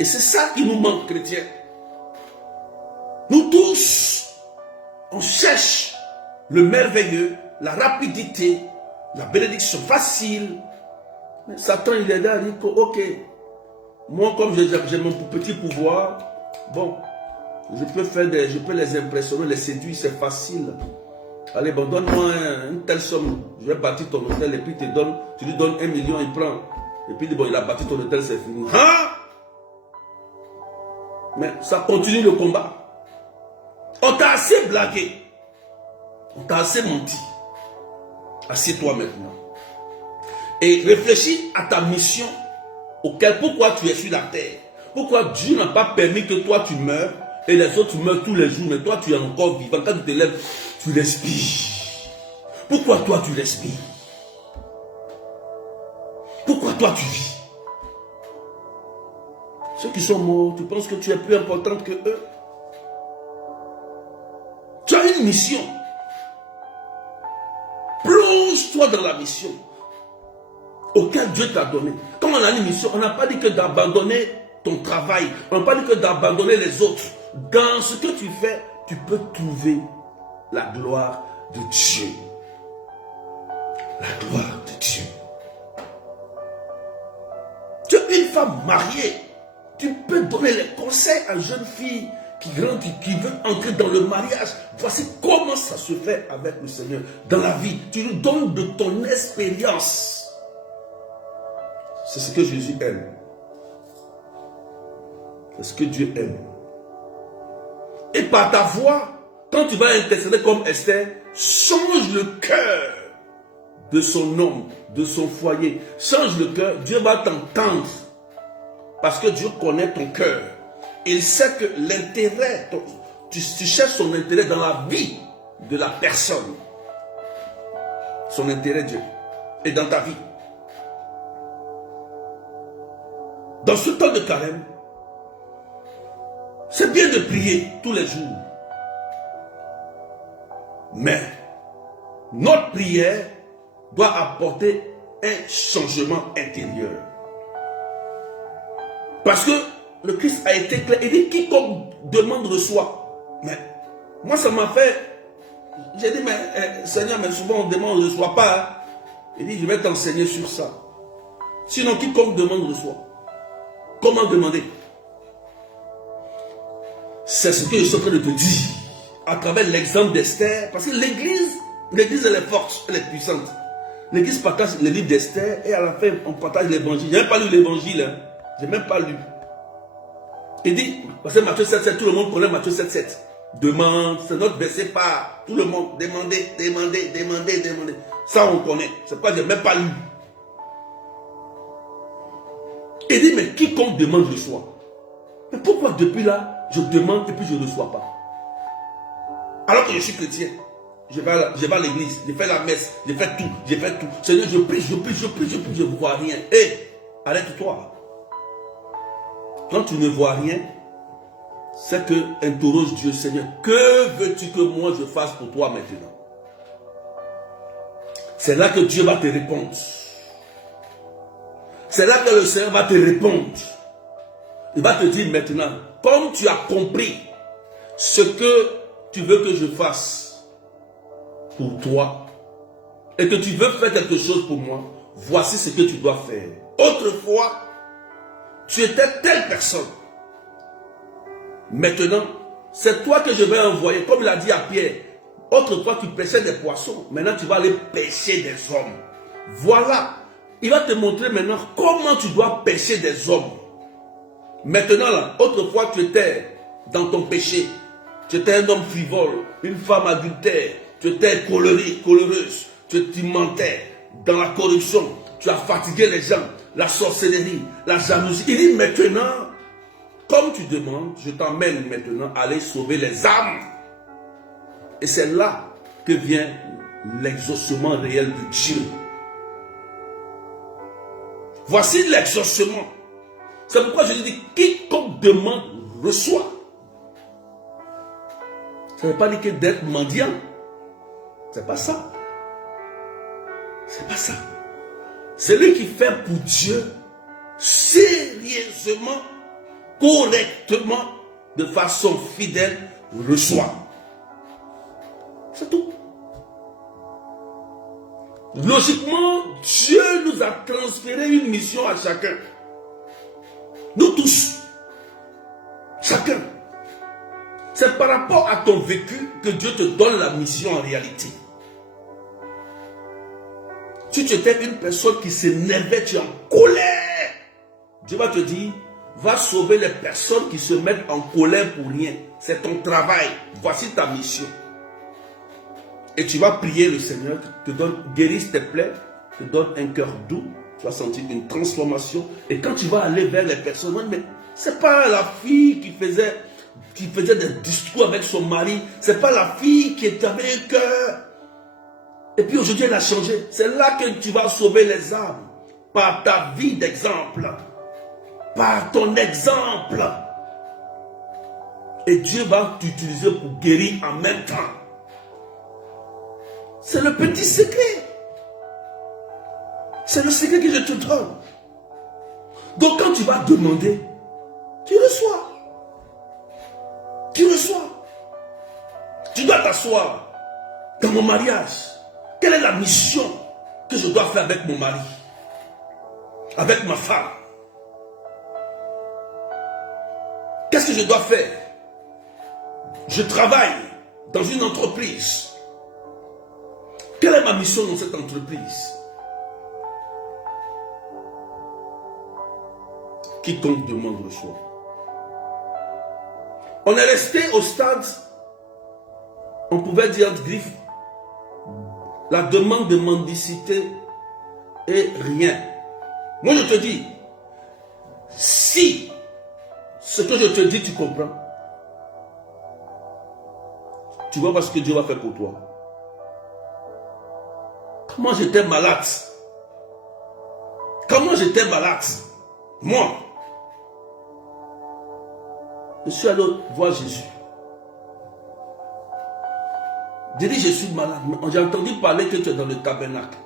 Et c'est ça qui nous manque, chrétiens. Nous tous, on cherche le merveilleux, la rapidité, la bénédiction facile. Mais Satan, il est là, il dit que, ok, moi, comme j'ai mon petit pouvoir, bon, je peux les impressionner, les séduire, c'est facile. Allez, bon, donne-moi une telle somme, je vais bâtir ton hôtel, et puis tu lui donnes 1 million, il prend. Et puis, bon, il a bâti ton hôtel, c'est fini. Hein? Mais ça continue le combat. On t'a assez blagué. On t'a assez menti. Assieds-toi maintenant. Et réfléchis à ta mission, pourquoi tu es sur la terre. Pourquoi Dieu n'a pas permis que toi tu meurs et les autres meurent tous les jours, mais toi tu es encore vivant. Quand tu te lèves, tu respires. Pourquoi toi tu respires? Pourquoi toi tu vis? Ceux qui sont morts, tu penses que tu es plus importante que eux? Tu as une mission. Plonge-toi dans la mission auquel Dieu t'a donné. Quand on a une mission, on n'a pas dit que d'abandonner ton travail, on n'a pas dit que d'abandonner les autres. Dans ce que tu fais, tu peux trouver la gloire de Dieu. La gloire de Dieu. Tu es une femme mariée. Tu peux donner les conseils à une jeune fille qui veut entrer dans le mariage. Voici comment ça se fait avec le Seigneur dans la vie. Tu lui donnes de ton expérience. C'est ce que Jésus aime. C'est ce que Dieu aime. Et par ta voix, quand tu vas intercéder comme Esther, change le cœur de son homme, de son foyer. Change le cœur, Dieu va t'entendre. Parce que Dieu connaît ton cœur. Il sait que l'intérêt, tu cherches son intérêt dans la vie de la personne. Son intérêt, Dieu. Et dans ta vie. Dans ce temps de carême, c'est bien de prier tous les jours. Mais notre prière doit apporter un changement intérieur. Parce que le Christ a été clair. Il dit quiconque demande reçoit. Mais moi ça m'a fait. J'ai dit mais Seigneur, mais souvent on demande, on ne reçoit pas. Hein? Il dit je vais t'enseigner sur ça. Sinon quiconque demande reçoit. Comment demander? C'est ce que je suis en train de te dire. À travers l'exemple d'Esther. Parce que l'église elle est forte, elle est puissante. L'église partage le livre d'Esther et à la fin on partage l'évangile. Je n'ai même pas lu l'évangile. Hein. Je n'ai même pas lu. Il dit, parce que Matthieu 7,7, tout le monde connaît Matthieu 7,7. Demande, c'est notre verset par tout le monde. Demandez. Ça on connaît. C'est pourquoi je n'ai même pas lu. Il dit, mais quiconque demande reçoit. Mais pourquoi depuis là, je demande et puis je ne reçois pas? Alors que je suis chrétien. Je vais à l'église, je fais la messe, je fais tout. Seigneur, je prie, je ne vois rien. Hé, arrête-toi. Quand tu ne vois rien, c'est que interroge Dieu, Seigneur, que veux-tu que moi je fasse pour toi maintenant? C'est là que Dieu va te répondre. C'est là que le Seigneur va te répondre. Il va te dire maintenant, comme tu as compris ce que tu veux que je fasse pour toi, et que tu veux faire quelque chose pour moi, voici ce que tu dois faire. Autrefois, tu étais telle personne. Maintenant, c'est toi que je vais envoyer, comme il a dit à Pierre. Autrefois, tu pêchais des poissons. Maintenant, tu vas aller pêcher des hommes. Voilà. Il va te montrer maintenant comment tu dois pêcher des hommes. Maintenant, là, autrefois, tu étais dans ton péché. Tu étais un homme frivole, une femme adultère. Tu étais colérique, tu mentais dans la corruption. Tu as fatigué les gens. La sorcellerie, la jalousie. Il dit maintenant, comme tu demandes, je t'emmène maintenant à aller sauver les âmes. Et c'est là que vient l'exaucement réel de Dieu. Voici l'exaucement. C'est pourquoi je dis quiconque demande, reçoit. Ça ne veut pas dire que d'être mendiant. C'est pas ça. C'est pas ça. Celui qui fait pour Dieu sérieusement, correctement, de façon fidèle, reçoit. C'est tout. Logiquement, Dieu nous a transféré une mission à chacun. Nous tous. Chacun. C'est par rapport à ton vécu que Dieu te donne la mission en réalité. Si tu étais une personne qui s'énervait, tu es en colère, Dieu va te dire, va sauver les personnes qui se mettent en colère pour rien. C'est ton travail. Voici ta mission. Et tu vas prier le Seigneur, te donne, guérisse tes plaies, te donne un cœur doux, tu vas sentir une transformation. Et quand tu vas aller vers les personnes, mais c'est pas la fille qui faisait des discours avec son mari, c'est pas la fille qui avait un cœur. Et puis aujourd'hui elle a changé. C'est là que tu vas sauver les âmes. Par ta vie d'exemple. Par ton exemple. Et Dieu va t'utiliser pour guérir en même temps. C'est le petit secret. C'est le secret que je te donne. Donc quand tu vas demander, tu reçois. Tu reçois. Tu dois t'asseoir dans mon mariage. Quelle est la mission que je dois faire avec mon mari? Avec ma femme? Qu'est-ce que je dois faire? Je travaille dans une entreprise. Quelle est ma mission dans cette entreprise? Quiconque demande reçoit. On est resté au stade, on pouvait dire entre griffes, la demande de mendicité est rien. Moi je te dis, si ce que je te dis tu comprends, tu vois ce que Dieu va faire pour toi. Comment j'étais malade? Comment j'étais malade? Moi, je suis allé voir Jésus. J'ai dit, je suis malade. J'ai entendu parler que tu es dans le tabernacle.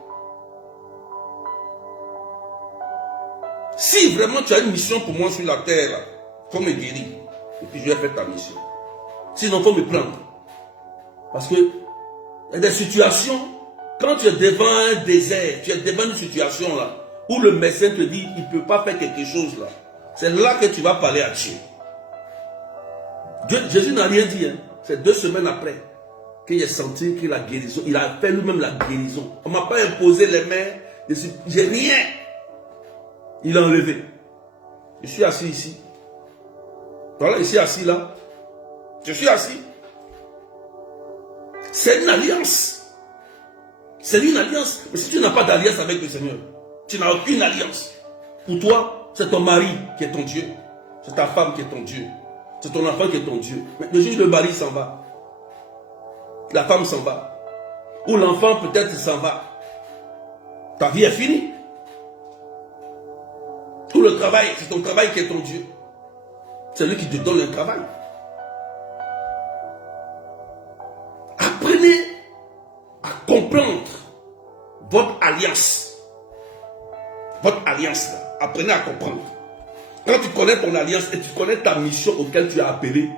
Si vraiment tu as une mission pour moi sur la terre, il faut me guérir. Et puis je vais faire ta mission. Sinon, il faut me prendre. Parce que il y a des situations, quand tu es devant un désert, tu es devant une situation là, où le médecin te dit, il ne peut pas faire quelque chose là. C'est là que tu vas parler à Dieu. Jésus n'a rien dit. Hein. C'est 2 semaines après qu'il a senti que la guérison, il a fait lui-même la guérison. On ne m'a pas imposé les mains. J'ai rien. Il a enlevé. Je suis assis ici. Voilà, je suis assis là. Je suis assis. C'est une alliance. C'est une alliance. Mais si tu n'as pas d'alliance avec le Seigneur, tu n'as aucune alliance. Pour toi, c'est ton mari qui est ton Dieu. C'est ta femme qui est ton Dieu. C'est ton enfant qui est ton Dieu. Mais le jour où le mari s'en va, la femme s'en va, ou l'enfant peut-être s'en va, ta vie est finie. Tout le travail, c'est ton travail qui est ton Dieu. C'est lui qui te donne le travail. Apprenez à comprendre votre alliance. Votre alliance là. Apprenez à comprendre. Quand tu connais ton alliance et tu connais ta mission auquel tu es appelé,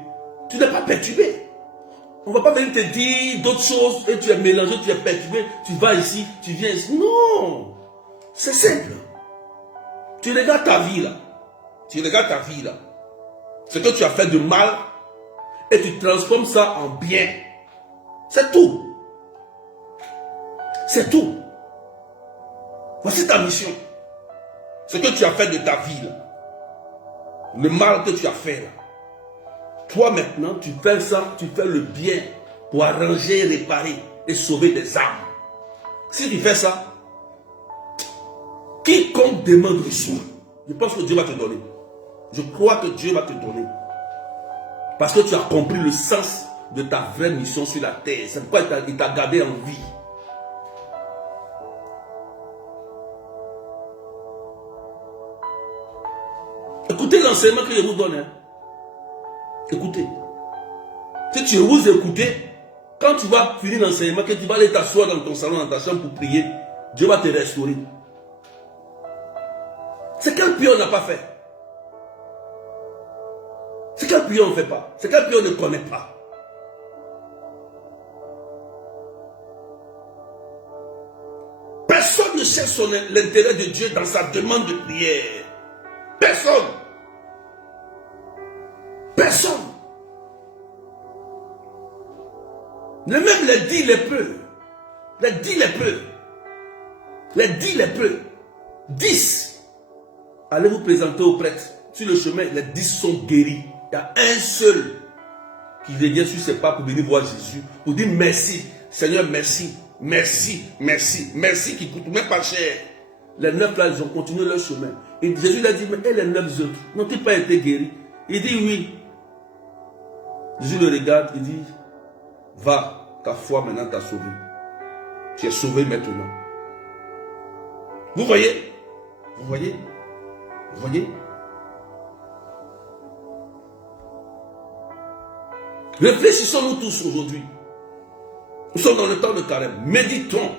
tu n'es pas perturbé. On ne va pas venir te dire d'autres choses et tu es mélangé, tu es perturbé, tu vas ici, tu viens ici. Non, c'est simple. Tu regardes ta vie là. Tu regardes ta vie là. Ce que tu as fait de mal et tu transformes ça en bien. C'est tout. C'est tout. Voici ta mission. Ce que tu as fait de ta vie là. Le mal que tu as fait là. Toi maintenant, tu fais ça, tu fais le bien pour arranger, réparer et sauver des âmes. Si tu fais ça, quiconque demande reçoit. Je pense que Dieu va te donner. Je crois que Dieu va te donner. Parce que tu as compris le sens de ta vraie mission sur la terre. C'est pourquoi il t'a gardé en vie. Écoutez l'enseignement que je vous donne. Hein. Écoutez. Si tu vous écoutez, quand tu vas finir l'enseignement, que tu vas aller t'asseoir dans ton salon, dans ta chambre pour prier, Dieu va te restaurer. C'est quel prière on n'a pas fait? C'est quel prière on ne fait pas? C'est quel prière on ne connaît pas? Personne ne cherche l'intérêt de Dieu dans sa demande de prière. Personne. Personne. Même les 10 lépreux. Les 10 lépreux. Les 10 lépreux. 10. Allez vous présenter au prêtre. Sur le chemin, les 10 sont guéris. Il y a un seul qui revient sur ses pas pour venir voir Jésus. Pour dire merci. Seigneur, merci. Merci. Merci. Merci qui coûte même pas cher. Les 9 là, ils ont continué leur chemin. Et Jésus lui a dit, mais et les 9 autres n'ont-ils pas été guéris? Il dit oui. Jésus le regarde, il dit, va, ta foi maintenant t'a sauvé. Tu es sauvé maintenant. Vous voyez? Vous voyez? Vous voyez? Réfléchissons-nous tous aujourd'hui. Nous sommes dans le temps de carême. Méditons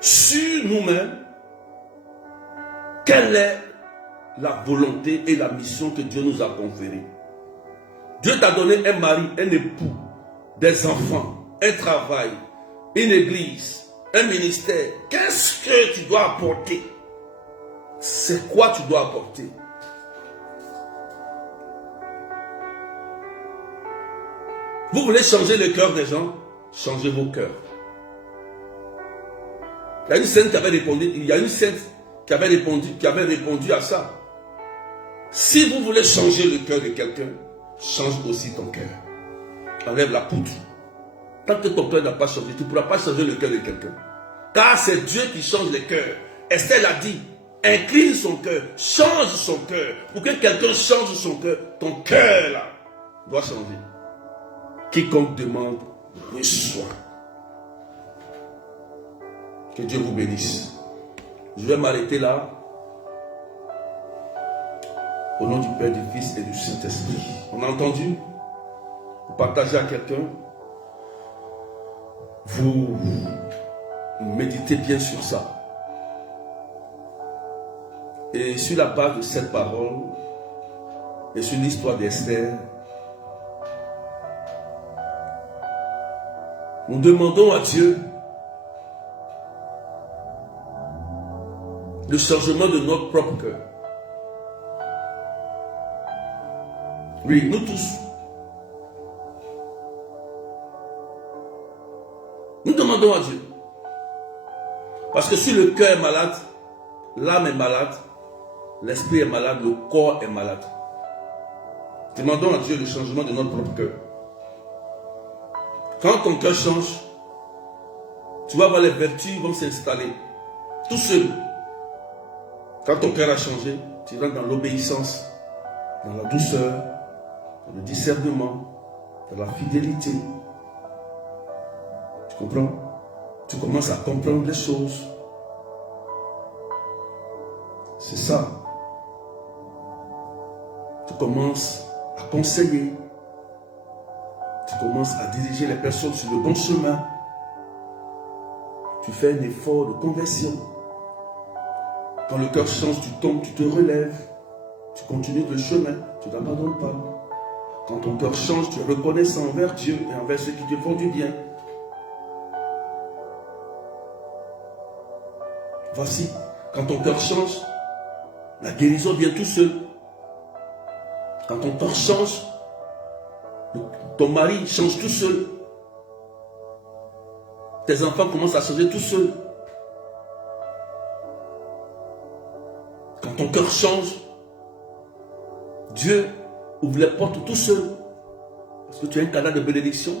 sur nous-mêmes. Quelle est la volonté et la mission que Dieu nous a conférée? Dieu t'a donné un mari, un époux, des enfants, un travail, une église, un ministère. Qu'est-ce que tu dois apporter? C'est quoi tu dois apporter? Vous voulez changer le cœur des gens? Changez vos cœurs. Il y a une sainte qui avait répondu, qui avait répondu à ça. Si vous voulez changer le cœur de quelqu'un, change aussi ton cœur. Enlève la poutre. Tant que ton cœur n'a pas changé, tu ne pourras pas changer le cœur de quelqu'un. Car c'est Dieu qui change les cœurs. Esther l'a dit. Incline son cœur, change son cœur. Pour que quelqu'un change son cœur, ton cœur là doit changer. Quiconque demande, reçoit. Que Dieu vous bénisse. Je vais m'arrêter là. Au nom du Père, du Fils et du Saint-Esprit. On a entendu? Vous partagez à quelqu'un. Vous méditez bien sur ça. Et sur la base de cette parole et sur l'histoire d'Esther, nous demandons à Dieu le changement de notre propre cœur. Oui, nous tous. Nous demandons à Dieu. Parce que si le cœur est malade, l'âme est malade, l'esprit est malade, le corps est malade. Demandons à Dieu le changement de notre propre cœur. Quand ton cœur change, tu vas voir les vertus vont s'installer. Tout seul. Quand ton cœur a changé, tu rentres dans l'obéissance, dans la douceur, dans le discernement, dans la fidélité. Tu comprends? Tu commences à comprendre les choses. C'est ça. Tu commences à conseiller. Tu commences à diriger les personnes sur le bon chemin. Tu fais un effort de conversion. Quand le cœur change, tu tombes, tu te relèves. Tu continues le chemin. Tu n'abandonnes pas. Quand ton cœur change, tu es reconnaissant envers Dieu et envers ceux qui te font du bien. Voici, quand ton cœur change, la guérison vient tout seul. Quand ton corps change, ton mari change tout seul. Tes enfants commencent à changer tout seuls. Quand ton cœur change, Dieu ouvre les portes tout seul. Parce que tu as un canal de bénédiction.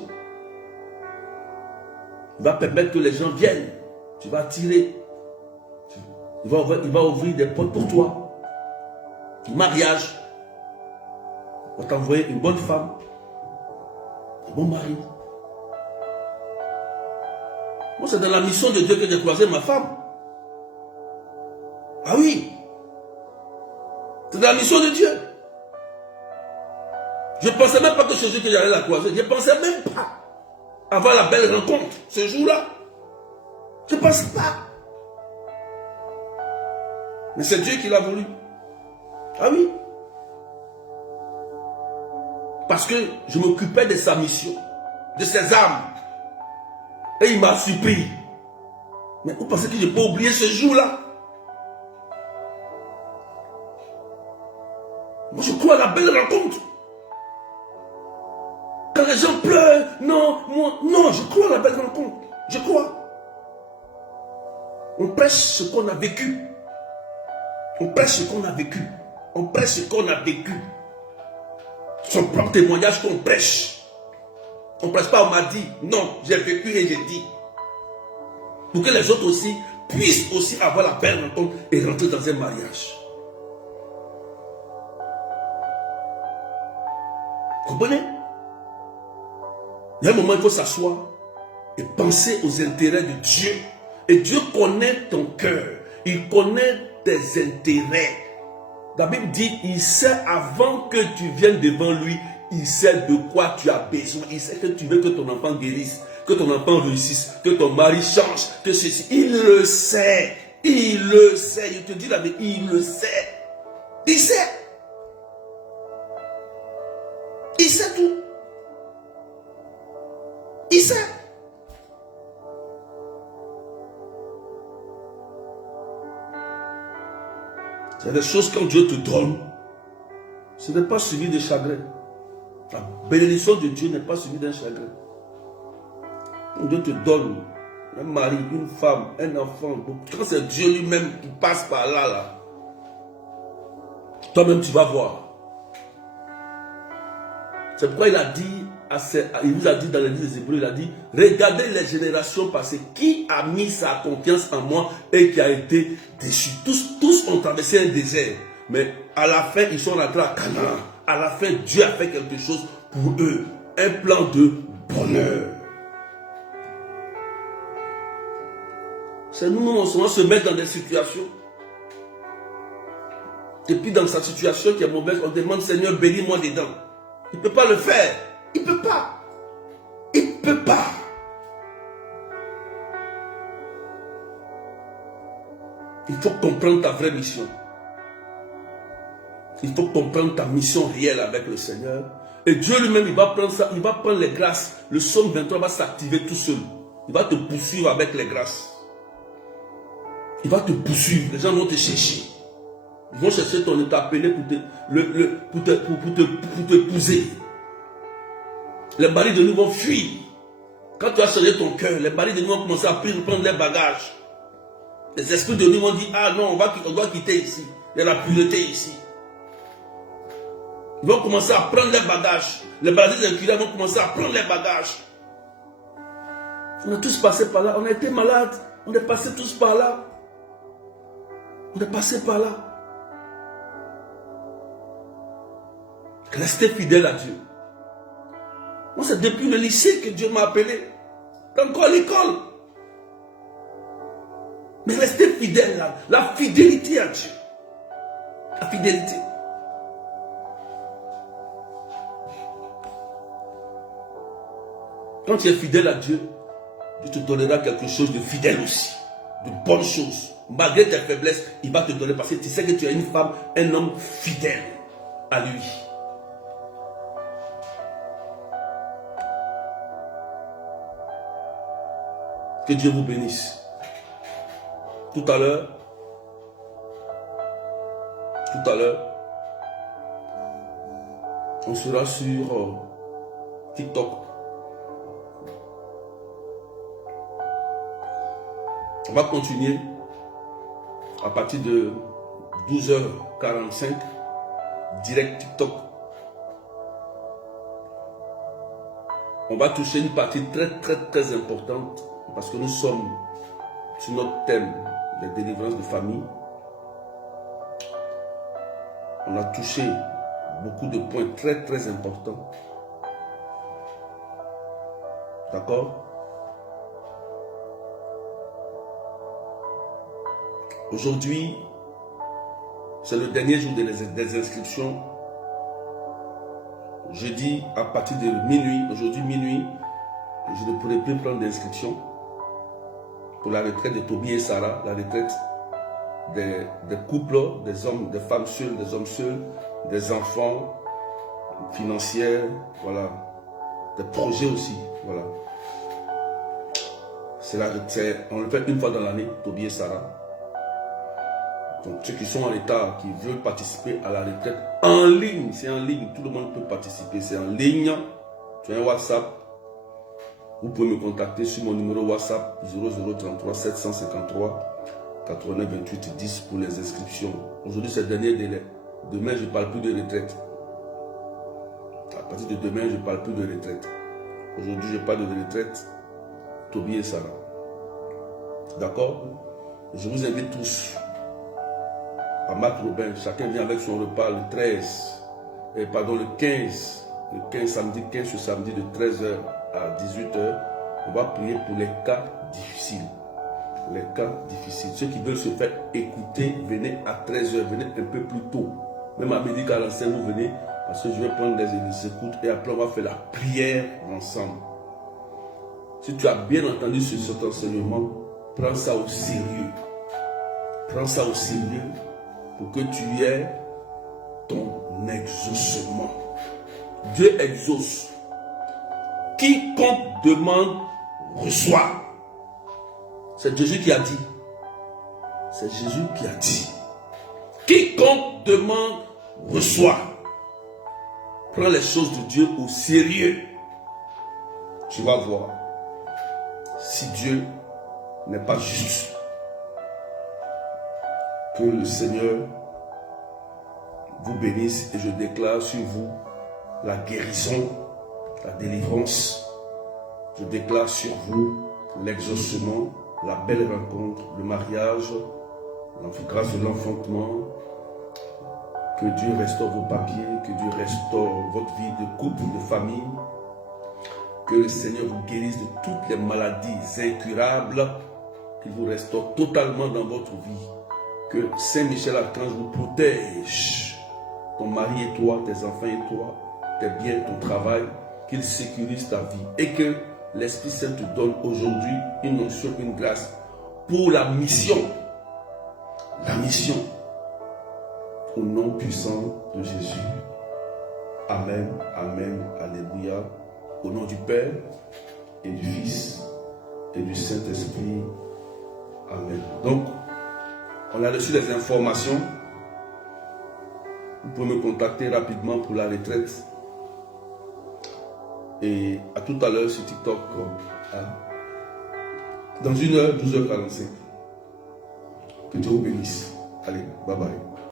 Il va permettre que les gens viennent. Tu vas attirer. Il va ouvrir des portes pour toi. Mariage. On va t'envoyer une bonne femme. Un bon mari. Moi, c'est dans la mission de Dieu que j'ai croisé ma femme. Ah oui. C'est dans la mission de Dieu. Je ne pensais même pas que c'est Dieu que j'allais la croiser. Je ne pensais même pas avoir la belle rencontre ce jour-là. Je ne pensais pas. Mais c'est Dieu qui l'a voulu. Ah oui. Parce que je m'occupais de sa mission, de ses âmes. Et il m'a surpris. Mais vous pensez que je n'ai pas oublié ce jour-là? Moi, je crois à la belle rencontre. Quand les gens pleurent, non, moi, non, je crois à la belle rencontre. Je crois. On prêche ce qu'on a vécu. On prêche ce qu'on a vécu. On prêche ce qu'on a vécu. Son propre témoignage qu'on prêche. On ne prêche pas, on m'a dit. Non, j'ai vécu et j'ai dit. Pour que les autres aussi puissent aussi avoir la belle rencontre et rentrer dans un mariage. Vous comprenez? Il y a un moment, il faut s'asseoir et penser aux intérêts de Dieu. Et Dieu connaît ton cœur. Il connaît tes intérêts. La Bible dit, il sait avant que tu viennes devant lui, il sait de quoi tu as besoin. Il sait que tu veux que ton enfant guérisse, que ton enfant réussisse, que ton mari change, que ceci. Il le sait. Il le sait. Je te dis la vérité, il le sait. Il sait. Il sait tout. Il sait. C'est des choses quand Dieu te donne. Ce n'est pas suivi de chagrin. La bénédiction de Dieu n'est pas suivie d'un chagrin. Quand Dieu te donne un mari, une femme, un enfant, quand c'est Dieu lui-même qui passe par là, toi-même tu vas voir. C'est pourquoi il a dit, il vous a dit dans le livre des Hébreux, il a dit, regardez les générations passées, qui a mis sa confiance en moi et qui a été déçu. Tous ont traversé un désert, mais à la fin, ils sont rentrés à Canaan. À la fin, Dieu a fait quelque chose pour eux, un plan de bonheur. C'est nous, on se met dans des situations. Et puis dans sa situation qui est mauvaise, on demande, Seigneur, bénis-moi dedans. Il ne peut pas le faire. Il ne peut pas. Il ne peut pas. Il faut comprendre ta vraie mission. Il faut comprendre ta mission réelle avec le Seigneur. Et Dieu lui-même, il va prendre ça, il va prendre les grâces. Le psaume 23 va s'activer tout seul. Il va te poursuivre avec les grâces. Il va te poursuivre. Les gens vont te chercher. Ils vont chercher ton état appelé pour t'épouser. Les maris de nous vont fuir. Quand tu as changé ton cœur, les maris de nous vont commencer à prendre leurs bagages. Les esprits de nous vont dire, ah non, on doit quitter ici. Il y a la pureté ici. Ils vont commencer à prendre leurs bagages. Les maladies incurables vont commencer à prendre leurs bagages. On a tous passé par là. On a été malades. On est passé tous par là. On est passé par là. Restez fidèle à Dieu. Moi, c'est depuis le lycée que Dieu m'a appelé. Encore à l'école. Mais restez fidèle là. La fidélité à Dieu. La fidélité. Quand tu es fidèle à Dieu, Dieu te donnera quelque chose de fidèle aussi. De bonnes choses. Malgré tes faiblesses, il va te donner parce que tu sais que tu es une femme, un homme fidèle à lui. Que Dieu vous bénisse. Tout à l'heure, On sera sur TikTok. On va continuer à partir de 12h45, direct TikTok. On va toucher une partie très importante parce que nous sommes sur notre thème de délivrance de famille. On a touché beaucoup de points très importants. D'accord? Aujourd'hui, c'est le dernier jour des inscriptions. Jeudi, à partir de minuit, aujourd'hui minuit, je ne pourrai plus prendre d'inscription pour la retraite de Toby et Sarah, la retraite des couples, des hommes, des femmes seules, des hommes seuls, des enfants, financières, voilà, des projets aussi, voilà. On le fait une fois dans l'année, Toby et Sarah. Donc ceux qui sont en état, qui veulent participer à la retraite en ligne, c'est en ligne, tout le monde peut participer, c'est en ligne. Tu as un WhatsApp, vous pouvez me contacter sur mon numéro WhatsApp 0033 753 89 28 10 pour les inscriptions. Aujourd'hui c'est le dernier délai. Demain je ne parle plus de retraite. À partir de demain je ne parle plus de retraite. Aujourd'hui je parle de retraite, Toby et Sarah. D'accord? Je vous invite tous à Marc Robin, chacun vient avec son repas le 15, samedi 15 ce samedi de 13h à 18h. On va prier pour les cas difficiles. Les cas difficiles. Ceux qui veulent se faire écouter, venez à 13h, venez un peu plus tôt. Même à midi 45, vous venez, parce que je vais prendre des écoutes et après on va faire la prière ensemble. Si tu as bien entendu cet enseignement, prends ça au sérieux. Prends ça au sérieux pour que tu aies ton exaucement. Dieu exauce. Quiconque demande, reçoit. C'est Jésus qui a dit. C'est Jésus qui a dit. Quiconque demande, reçoit. Prends les choses de Dieu au sérieux. Tu vas voir si Dieu n'est pas juste. Que le Seigneur vous bénisse et je déclare sur vous la guérison, la délivrance. Je déclare sur vous l'exaucement, la belle rencontre, le mariage, grâce de l'enfantement. Que Dieu restaure vos papiers, que Dieu restaure votre vie de couple, de famille. Que le Seigneur vous guérisse de toutes les maladies incurables, qu'il vous restaure totalement dans votre vie. Que Saint Michel Archange vous protège, ton mari et toi, tes enfants et toi, tes biens, ton travail, qu'il sécurise ta vie et que l'Esprit Saint te donne aujourd'hui une onction, une grâce pour la mission. La mission. Au nom puissant de Jésus. Amen, amen, alléluia. Au nom du Père et du Fils et du Saint-Esprit. Amen. Donc, on a reçu des informations. Vous pouvez me contacter rapidement pour la retraite. Et à tout à l'heure sur TikTok. Dans 1h, 12h45. Que Dieu vous bénisse. Allez, bye bye.